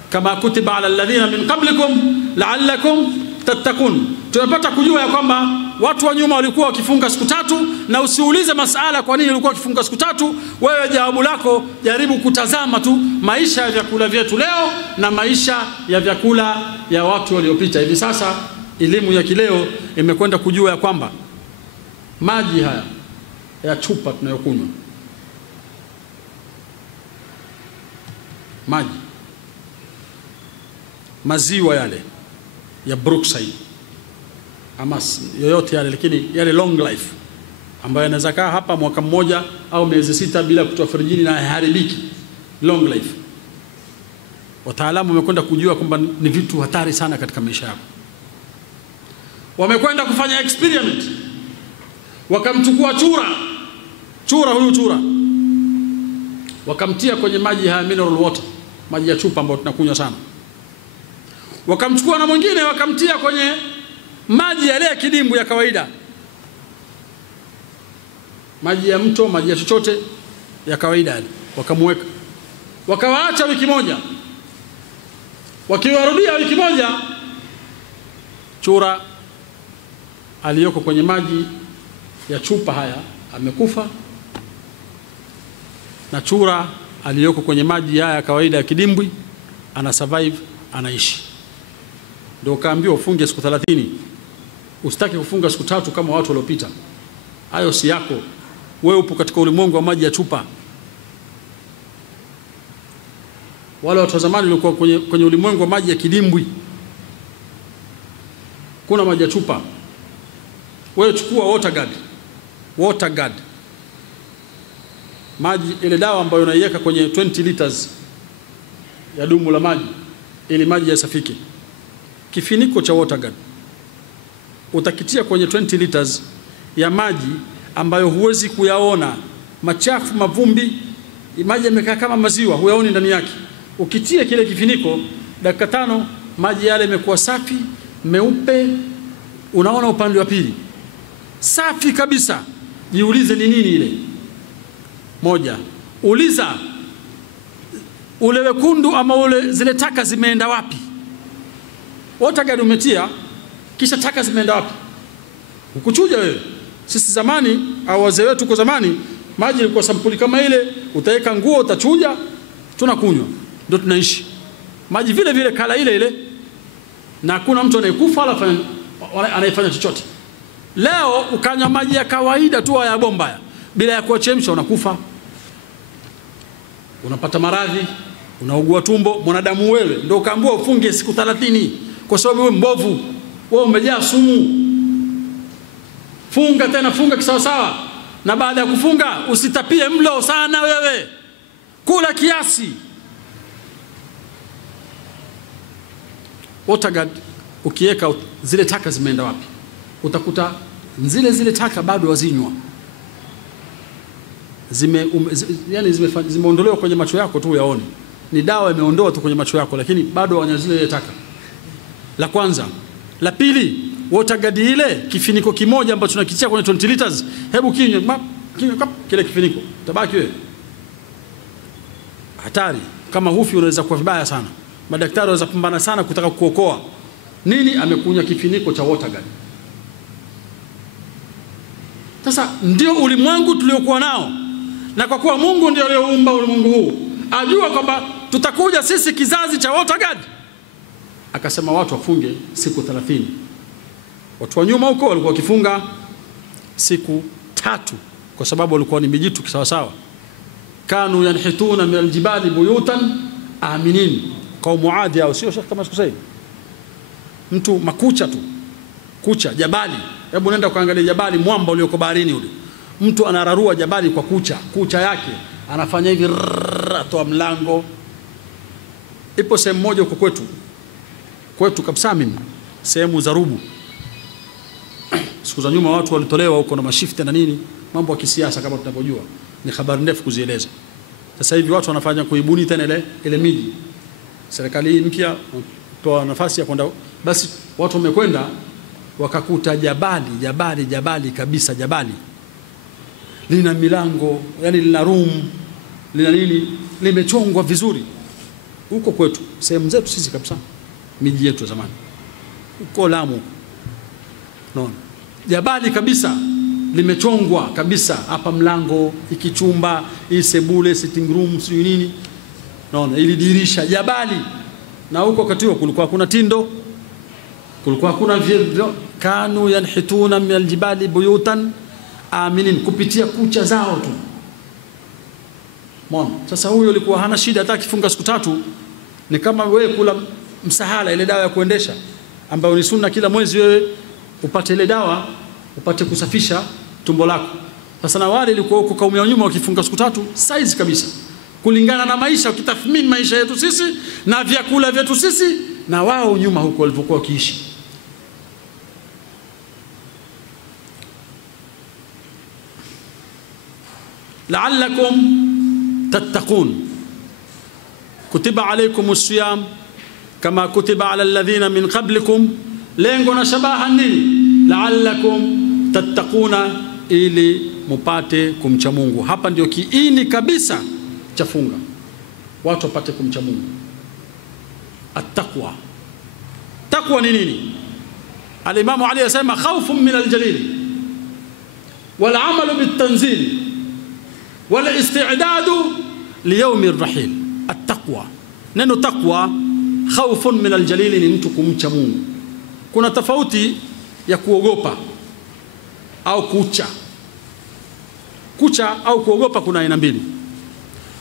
Kama kutiba ala alladhina min qablikum la'allakum tattaqun. Tunapata kujua ya kwamba watu wa nyuma walikuwa wakifunga siku 3, na usiulize masala kwa nini walikuwa wakifunga siku 3. Wewe jawabu lako jaribu kutazama tu maisha ya vyakula vyetu leo na maisha ya vyakula ya watu waliopita. Hivi sasa elimu ya kileo imekwenda kujua ya kwamba maji haya ya chupa tunayokunywa, maji, maziwa yale ya Brookside ama yoyote yale, lakini yale long life ambayo yanaweza kaa hapa mwaka mmoja au miezi 6 bila kutoa frijini na haharibiki, long life, wataalamu wamekwenda kujua kwamba ni vitu hatari sana katika maisha yako. Wamekwenda kufanya experiment, wakamchukua chura, wakamtia kwenye maji ya mineral water, maji ya chupa ambayo tunakunywa sana. Wakamchukua na mwingine wakamtia kwenye maji yale ya kidimbu ya kawaida, maji ya mto, maji ya chochote ya kawaida, wakamweka, wakawaacha wiki moja. Wakiwarudia wiki moja, chura aliyoko kwenye maji ya chupa haya amekufa, na chura aliyoko kwenye maji haya ya kawaida ya kidimbwi ana survive, anaishi. Ndio kaambiwa ufunge siku 30. Usitaki kufunga siku 3 kama watu waliopita. Hayo si yako. Wewe upo katika ulimwengu wa maji ya chupa. Wale watu wa zamani walikuwa kwenye ulimwengu wa maji ya kidimbwi. Kuna maji ya chupa. Wewe chukua water guard. Maji ile dawa ambayo unaiweka kwenye 20 liters ya dumu la maji ili maji yasafike. Kifiniko cha water guard utakitia kwenye 20 liters ya maji ambayo huwezi kuyaona, machafu, mavumbi, maji yamekaa kama maziwa, huyaoni ndani yake. Ukitia kile kifiniko, dakika 5 maji yale yamekuwa safi, meupe, unaona upande wa pili safi kabisa. Jiulize ni nini ile? Moja, uliza ule wekundu ama ule zile taka zimeenda wapi? Waterguard umetia, kisha taka zimeenda wapi? Ukuchuja wewe. Sisi zamani au wazee wetu kwa zamani, maji yalikuwa sampuli kama ile, utaweka nguo, utachuja, tunakunywa. Ndio tunaishi. Maji vile vile kala ile ile, na hakuna mtu anayekufa wala anayefanya chochote. Leo ukanywa maji ya kawaida tu ya bomba ya, bila ya kuchemsha, unakufa. Unapata maradhi, unaugua tumbo. Mwanadamu wewe ndio ukaambiwa ufunge siku 30 kwa sababu wewe mbovu, wewe umejaa sumu. Funga tena, funga kisawa sawa. Na baada ya kufunga usitapie mlo sana wewe. Kula kiasi. Waterguard ukiweka zile taka zimeenda wapi? Utakuta zile taka bado wazinywa. Zimeondolewa kwenye macho yako tu yaone. Ni dawa imeondoa tu kwenye macho yako, lakini bado wanya zile taka. La kwanza. La pili, waterguard ile kifiniko kimoja ambacho tunakitia kwenye 20 liters, hebu kinywa kile kifiniko, tabaki wewe. Hatari. Kama hufi unaweza kuwa vibaya sana. Madaktari wanaweza kupambana sana kutaka kuokoa. Nini? Amekunywa kifiniko cha waterguard. Sasa ndio ulimwengu tuliokuwa nao. Na kwa kuwa Mungu ndio aliyeumba ulimwengu huu, ajua kwamba tutakuja sisi kizazi cha waterguard. Akasema watu wafunge siku 30. Watu wa nyuma huko walikuwa wakifunga siku 3 kwa sababu walikuwa ni mijitu kisawa sawa. Kanu yanhituna min aljibali buyutan aminin. Kaumu Adi au sio Sheikh kama sikusei? Mtu makucha tu. Kucha jabali. Hebu nenda kuangalia jabali, mwamba ulioko baharini ule. Mtu anararua jabali kwa kucha yake. Anafanya hivi, atoa mlango. Ipo sehemu moja huko kwetu kabisa mimi, sehemu za Rubu. Siku za nyuma watu walitolewa huko na mashifte na nini, mambo ya kisiasa kama tunavyojua. Ni habari ndefu kuzieleza. Sasa hivi watu wanafanya kuibuni tena ile miji. Serikali mpya toa nafasi ya kwenda, basi watu wamekwenda wakakuta jabali kabisa, jabali. Lina milango, yani lina room, lina nini, limechongwa vizuri. Huko kwetu, sehemu zetu sisi kabisa, miji yetu zamani. Huko Lamu. Unaona? Jabali kabisa limechongwa kabisa, hapa mlango, ikichumba, hii sebule, sitting room, sio nini. Unaona? Ili dirisha jabali. Na huko wakati huo kulikuwa kuna tindo, kulikuwa kuna vyo. Kanu yanhituna min aljibali buyutan aminin, kupitia kucha zao tu. Mwana, sasa huyo alikuwa hana shida hata kifunga siku 3. Ni kama wewe kula msahala, ile dawa ya kuendesha ambayo ni sunna kila mwezi wewe upate ile dawa, upate kusafisha tumbo lako. Sasa na wale ilikuwa huko kaumu ya nyuma wakifunga siku 3 size kabisa. Kulingana na maisha, ukitathmini maisha yetu sisi na vyakula vyetu sisi na wao nyuma huko walivyokuwa wakiishi. La'allakum tattaqun. Kutiba alaykumus siyam kama kutiba ala alladhina min qablikum. Lengo na shabaha nini? La'allakum tattaquna, ili mupate kumcha Mungu. Hapa ndio kiini kabisa cha funga. Watu wapate kumcha Mungu. At-taqwa. Taqwa ni nini? Al-Imam Ali yasema khawfun min al-jalil wal 'amalu bit-tanzil wal isti'dadu li yawm ar-rahil. At-taqwa. Neno taqwa, khawfun min al-jalil, ni mtu kumcha Mungu. Kuna tofauti ya kuogopa au kucha. Kucha au kuogopa kuna aina mbili.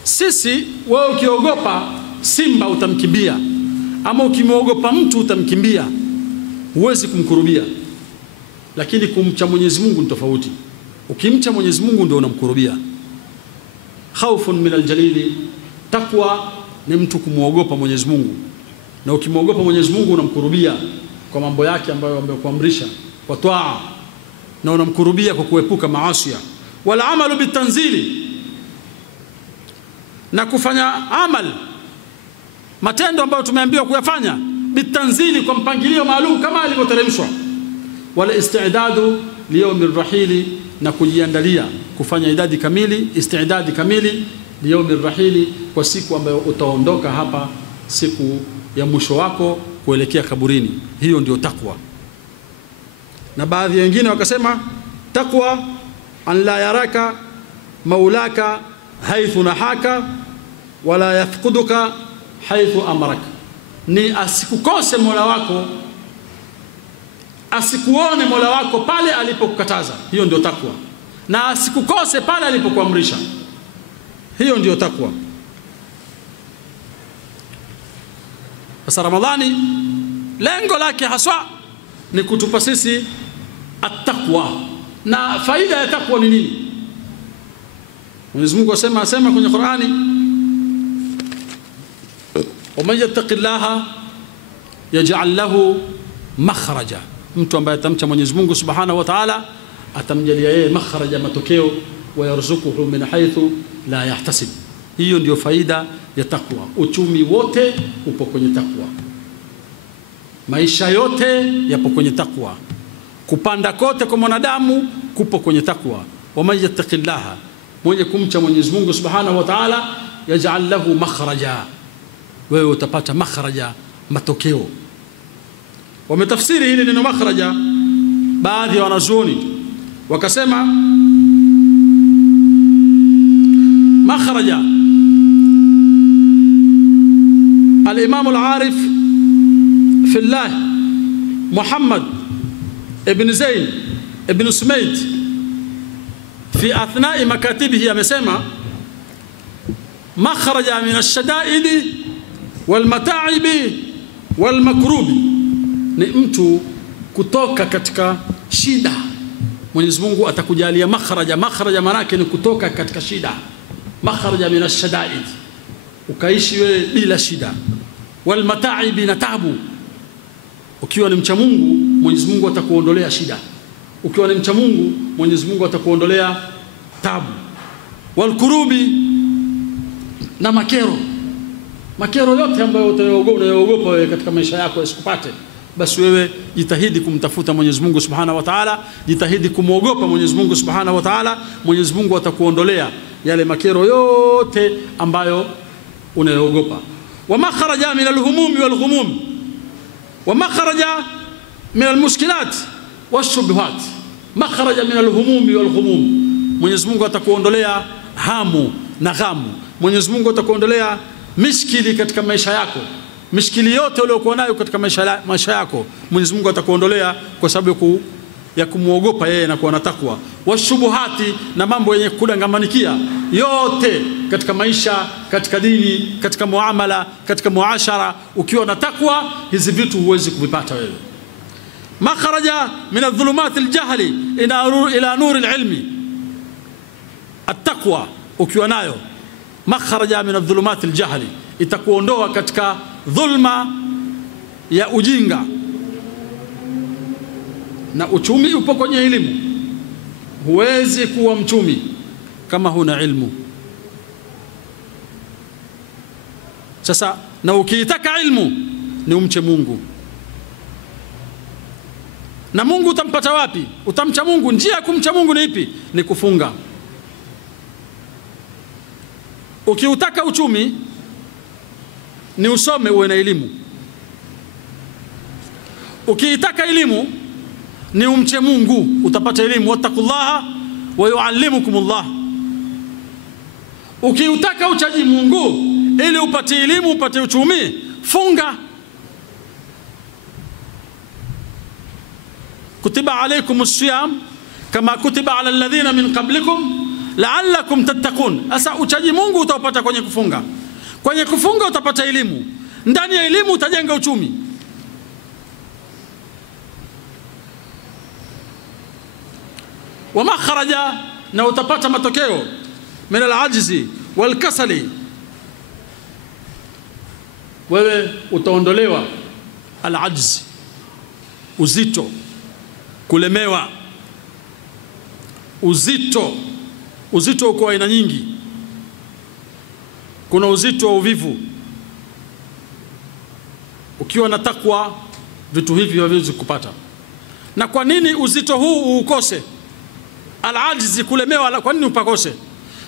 Sisi, wewe ukiogopa simba utamkimbia, ama ukimwogopa mtu utamkimbia, huwezi kumkurubia. Lakini kumcha Mwenyezi Mungu ni tofauti. Ukimcha Mwenyezi Mungu ndio unamkurubia. Khawfun min aljalili, taqwa ni mtu kumwogopa Mwenyezi Mungu, na ukimwogopa Mwenyezi Mungu unamkurubia kwa mambo yake ambayo amekuamrisha kwa toaa, na unamkurubia kwa kuepuka maasi. Wala amalu bitanzili, na kufanya amal, matendo ambayo tumeambiwa kuyafanya bitanzili, kwa mpangilio maalum kama alivyoteremshwa. Wala isti'dadu liyawmir rahili, na kujiandalia kufanya idadi kamili, istidadi kamili liyaumi rahili, kwa siku ambayo utaondoka hapa, siku ya mwisho wako kuelekea kaburini. Hiyo ndio takwa. Na baadhi wengine wakasema takwa an la yaraka maulaka haithu nahaka wala yafkuduka haithu amaraka, ni asikukose Mola wako, asikuone Mola wako pale alipokukataza. Hiyo ndio takwa. Na asikukose pale alipokuamrisha. Hiyo ndio takwa. Sasa Ramadhani lengo lake haswa ni kutupa sisi at-taqwa. Na faida ya takwa ni nini? Mwenyezi Mungu asema kwenye Qur'ani, وَمَنْ يَتَّقِ اللَّهَ يَجْعَلْ لَهُ مَخْرَجًا, mtu ambaye atamcha Mwenyezi Mungu Subhanahu wa Ta'ala atamjalia yeye makhraja, matokeo, wa yarzuquhu min haythu la yahtasib. Hiyo ndio faida ya takwa. Uchumi wote upo kwenye takwa, maisha yote yapo kwenye takwa, kupanda kote kwa mwanadamu kupo kwenye takwa. وَمَنْ يَتَّقِ اللَّهَ, mwenye kumcha Mwenyezi Mungu Subhanahu wa Ta'ala, yaj'al lahu makhraja, wewe utapata makhraja, matokeo. Wametafsiri hili neno makhraja baadhi ya wanazuoni, wakasema makhraja, al-Imam al-Arif fi Allah Muhammad ibn Zayn ibn Sumayd fi athna'i makatibihi amesema makhraja min ash-shada'id wal-mata'ib wal-makrub, ni mtu kutoka katika shida. Mwenyezi Mungu atakujalia makhraja. Makhraja maana yake ni kutoka katika shida. Makhraja min ash-shada'id, ukaishi wewe bila shida. Wal-mata'ib, na taabu. Ukiwa ni mcha Mungu, Mwenyezi Mungu atakuondolea shida. Ukiwa ni mcha Mungu, Mwenyezi Mungu atakuondolea taabu. Wal-kurubi, na makero. Makero yote ambayo utayaogopa wewe katika maisha yako yasikupate, basi wewe jitahidi kumtafuta Mwenyezi Mungu Subhanahu wa Ta'ala, jitahidi kumuogopa Mwenyezi Mungu Subhanahu wa Ta'ala. Mwenyezi Mungu atakuondolea yale makero yote ambayo unayaogopa. Wa makhraja min al-humum wal-ghumum, wa makhraja min al-mushkilat wash-shubuhat. Makhraja min al-humum wal-ghumum, Mwenyezi Mungu atakuondolea hamu na ghamu. Mwenyezi Mungu atakuondolea mishkili katika maisha yako. Mishkili yote uliyokuwa nayo katika maisha yako, Mwenyezi Mungu atakuondolea kwa sababu ya kumuogopa yeye na kuwa na takwa. Washubuhati, na mambo yenye kudangamanikia yote katika maisha, katika dini, katika muamala, katika muashara. Ukiwa na takwa, hizi vitu huwezi kuvipata wewe. Makhraja min adh-dhulumat al-jahli ila nur al-ilmi. At-taqwa ukiwa nayo, makhraja min adh-dhulumat al-jahli, itakuondoa katika dhulma ya ujinga. Na uchumi upo kwenye elimu. Huwezi kuwa mchumi kama huna ilmu. Sasa na ukiitaka ilmu ni umche Mungu. Na Mungu utampata wapi? Utamcha Mungu. Njia ya kumcha Mungu ni ipi? Ni kufunga. Ukiutaka uchumi ni usome, uwe na elimu. Ukiitaka elimu ni umche Mungu, utapata elimu. Wattaqullaha wa yuallimukumullah. Ukiutaka uchaji Mungu ili upate elimu, upate uchumi, funga. Kutiba alaykumus siyam kama kutiba ala alladhina min qablikum la'allakum tattaqun. Asa uchaji Mungu utapata kwenye kufunga. Kwenye kufunga utapata elimu. Ndani ya elimu utajenga uchumi. Wa makhraja, na utapata matokeo min al-ajzi wal-kasali. Wewe utaondolewa al-ajzi, uzito, kulemewa. Uzito uko aina nyingi. Kuna uzito wa uvivu. Ukiwa na takwa, vitu hivi haviwezi kupata. Na kwa nini uzito huu ukose? Al-ajzi, kulemewa. Kwa nini upakose?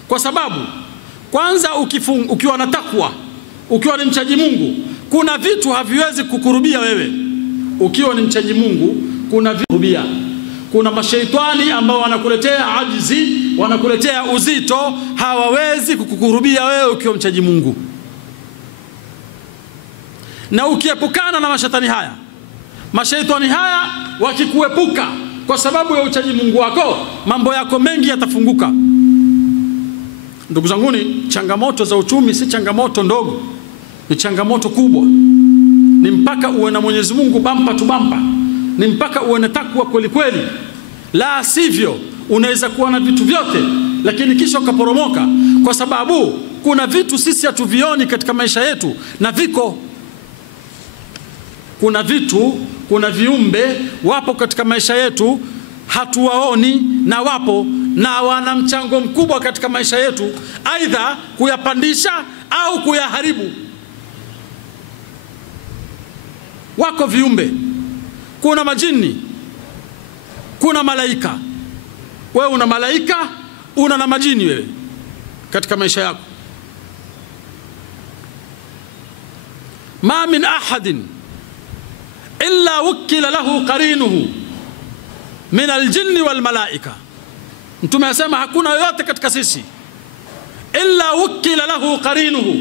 Kwa sababu kwanza ukiwa na takwa, ukiwa ni mchaji Mungu, kuna vitu haviwezi kukurubia wewe. Ukiwa ni mchaji Mungu, kuna vitu, kuna mashaitani ambao wanakuletea ajizi, wanakuletea uzito, hawawezi kukukurubia wewe ukiwa mchaji Mungu. Na ukiepukana na mashaitani haya, mashaitani haya wakikuepuka kwa sababu ya uchaji Mungu wako, mambo yako mengi yatafunguka. Ndugu zanguni, changamoto za uchumi si changamoto ndogo, ni changamoto kubwa. Ni mpaka uwe na Mwenyezi Mungu bampa tu bampa, ni mpaka uwe na takwa kweli kweli. La sivyo unaweza kuwa na vitu vyote lakini kisha ukaporomoka, kwa sababu kuna vitu sisi hatuvioni katika maisha yetu na viko. Kuna vitu, kuna viumbe wapo katika maisha yetu hatuwaoni, na wapo na wana mchango mkubwa katika maisha yetu, aidha kuyapandisha au kuyaharibu. Wako viumbe, kuna majini, kuna malaika. Wewe una malaika, una na majini wewe katika maisha yako. Ma min ahadin illa wukila lahu qarinuhu min aljinni wal malaika. Mtume asema hakuna yote katika sisi illa wukila lahu qarinuhu,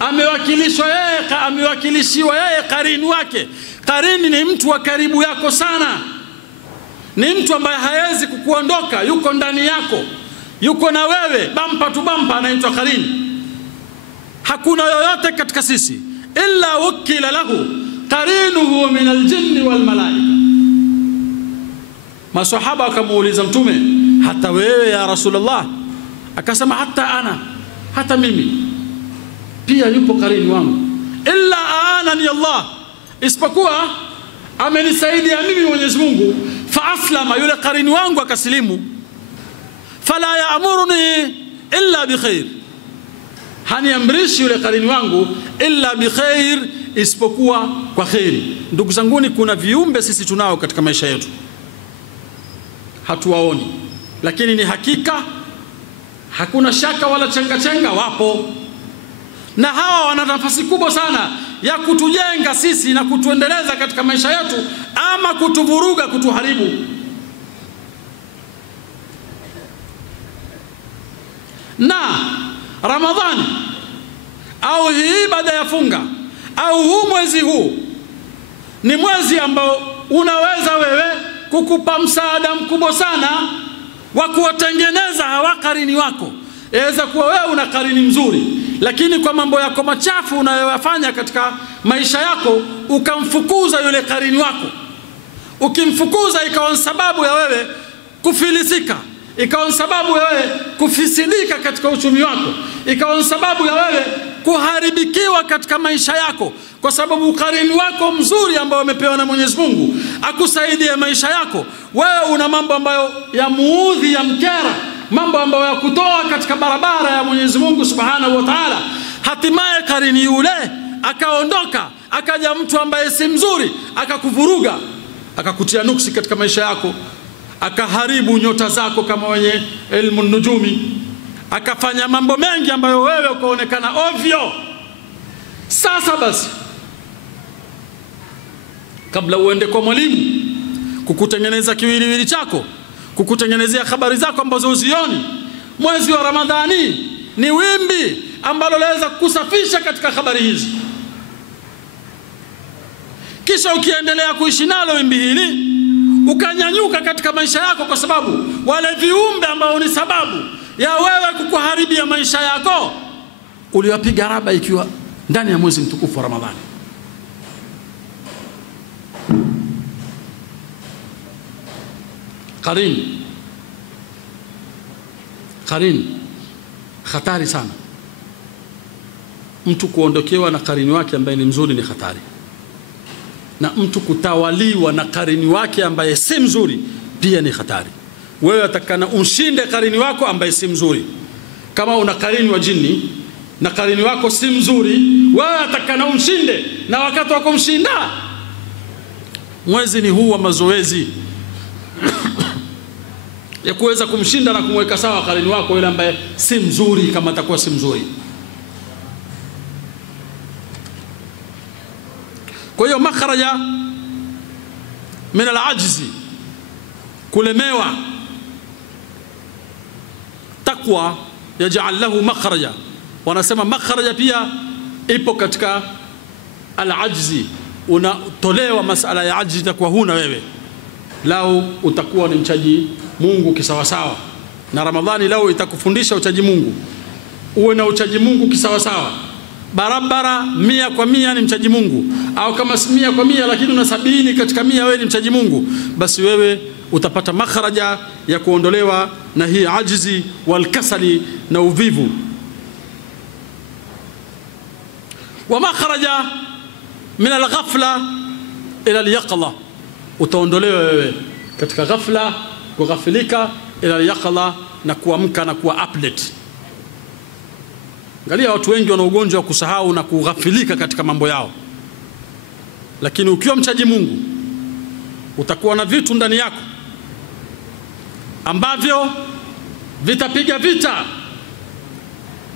amewakilishwa yeye qarini wake. Qarini ni mtu wa karibu yako sana, ni mtu ambaye hawezi kukuondoka, yuko ndani yako, yuko na wewe bampa tu bampa, anaitwa qarini. Hakuna yoyote katika sisi illa wukila lahu qarinuhu min aljinni wal malaika. Masahaba wakamuuliza Mtume, hata wewe ya Rasulullah? Akasema hata ana, hata mimi pia yupo qarini wangu. Illa aanani Allah, isipokuwa amenisaidia mimi Mwenyezi Mungu, fa aslama, yule qarini wangu akasilimu. Fala yaamuruni illa bikhair, haniamrishi yule qarini wangu illa bikhair, isipokuwa kwa khairi. Ndugu zanguni, kuna viumbe sisi tunao katika maisha yetu hatuwaoni, lakini ni hakika, hakuna shaka wala chenga wapo. Na hawa wana nafasi kubwa sana ya kutujenga sisi na kutuendeleza katika maisha yetu, ama kutuvuruga, kutuharibu. Na Ramadhani au hii baada ya funga au huu mwezi huu ni mwezi ambao unaweza wewe kukupa msaada mkubwa sana wa kuwatengeneza hawa qarini wako. Yaweza kuwa wewe una qarini mzuri, lakini kwa mambo yako machafu unayoyafanya katika maisha yako ukamfukuza yule qarini wako. Ukimfukuza ikawa sababu ya wewe kufilisika, ikawa sababu ya wewe kufisidika katika uchumi wako, ikawa sababu ya wewe kuharibikiwa katika maisha yako, kwa sababu qarini wako mzuri ambao umepewa na Mwenyezi Mungu akusaidie maisha yako, wewe una mambo ambayo ya muudhi, ya mkera, mambo ambayo ya kutoa katika barabara ya Mwenyezi Mungu Subhanahu wa Ta'ala. Hatimaye qarini yule akaondoka, akaja mtu ambaye si mzuri, akakuvuruga, akakutia nuksi katika maisha yako, akaharibu nyota zako kama wenye ilmu nujumi, akafanya mambo mengi ambayo wewe ukaonekana ovyo. Sasa basi, kabla uende kwa mwalimu kukutengeneza kiwiliwili chako, kukutengenezea habari zako ambazo uzioni, mwezi wa Ramadhani ni wimbi ambalo laweza kusafisha katika habari hizi. Kisha ukiendelea kuishi nalo wimbi hili, ukanyanyuka katika maisha yako, kwa sababu wale viumbe ambao ni sababu ya wewe kukuharibia maisha yako uliwapiga raba ikiwa ndani ya mwezi mtukufu wa Ramadhani. Qarini hatari sana. Mtu kuondokewa na qarini wake ambaye ni mzuri ni hatari, na mtu kutawaliwa na qarini wake ambaye si mzuri pia ni hatari. Wewe atakana umshinde qarini wako ambaye si mzuri. Kama una qarini wa jini na qarini wako si mzuri, wewe atakana umshinde, na wakati wako mshinda. Mwezi ni huu wa mazoezi ya kuweza kumshinda na kumweka sawa karini wako yule ambaye si mzuri, kama atakuwa si mzuri. Kwa hiyo makharaja min al-ajzi, kulemewa. Taqwa yaj'al lahu makhraja. Wanasema makhraja pia ipo katika al-ajzi, unatolewa masala ya ajzi itakuwa huna wewe, lau utakuwa ni mchaji Mungu kisawasawa. Na Ramadhani lau itakufundisha uchaji Mungu, uwe na uchaji Mungu kisawasawa, barabara 100% ni mchaji Mungu, au kama si 100% lakini una 70 katika 100 wewe ni mchaji Mungu, basi wewe utapata makharaja ya kuondolewa na hii ajzi wal kasali na uvivu. Wa makharaja min al-ghafla ila al-yaqla, utaondolewa wewe katika ghafla, kughafilika, ila al-yaqla, na kuamka na kuwa update. Angalia watu wengi wana ugonjwa wa kusahau na kughafilika katika mambo yao. Lakini ukiwa mchaji Mungu utakuwa na vitu ndani yako ambavyo vitapiga vita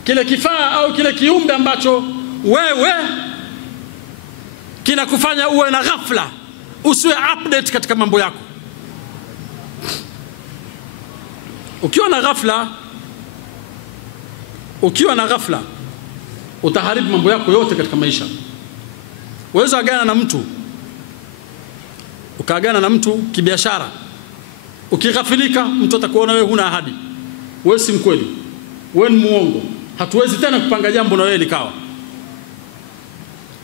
kile kifaa au kile kiumbe ambacho wewe kinakufanya uwe na ghafla, usiwe update katika mambo yako. Ukiwa na ghafla utaharibu mambo yako yote katika maisha. Uweza agana na mtu, ukaagana na mtu kibiashara, ukighafilika mtu atakuona wewe huna ahadi, wewe si mkweli, wewe ni muongo, hatuwezi tena kupanga jambo na wewe likawa.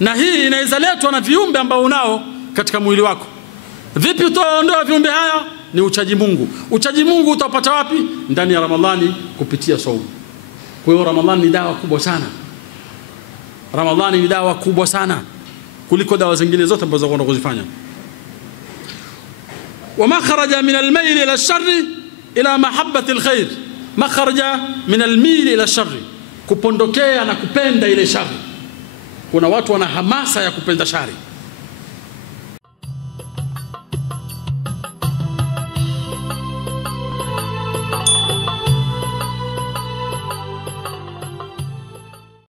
Na hii inaweza letwa na viumbe ambao unao katika mwili wako. Vipi utaondoa viumbe haya? Ni uchaji Mungu. Uchaji Mungu utapata wapi? Ndani ya Ramadhani, kupitia saumu. Kwa hiyo Ramadhani ni dawa kubwa sana. Ramadhani ni dawa kubwa sana kuliko dawa zingine zote ambazo unakwenda kuzifanya. Wa makharaja min al-mayl ila ash-sharr ila mahabbati al-khair. Makharaja min al-mayl ila ash-sharr, kupondokea na kupenda ile shari. Kuna watu wana hamasa ya kupenda shari.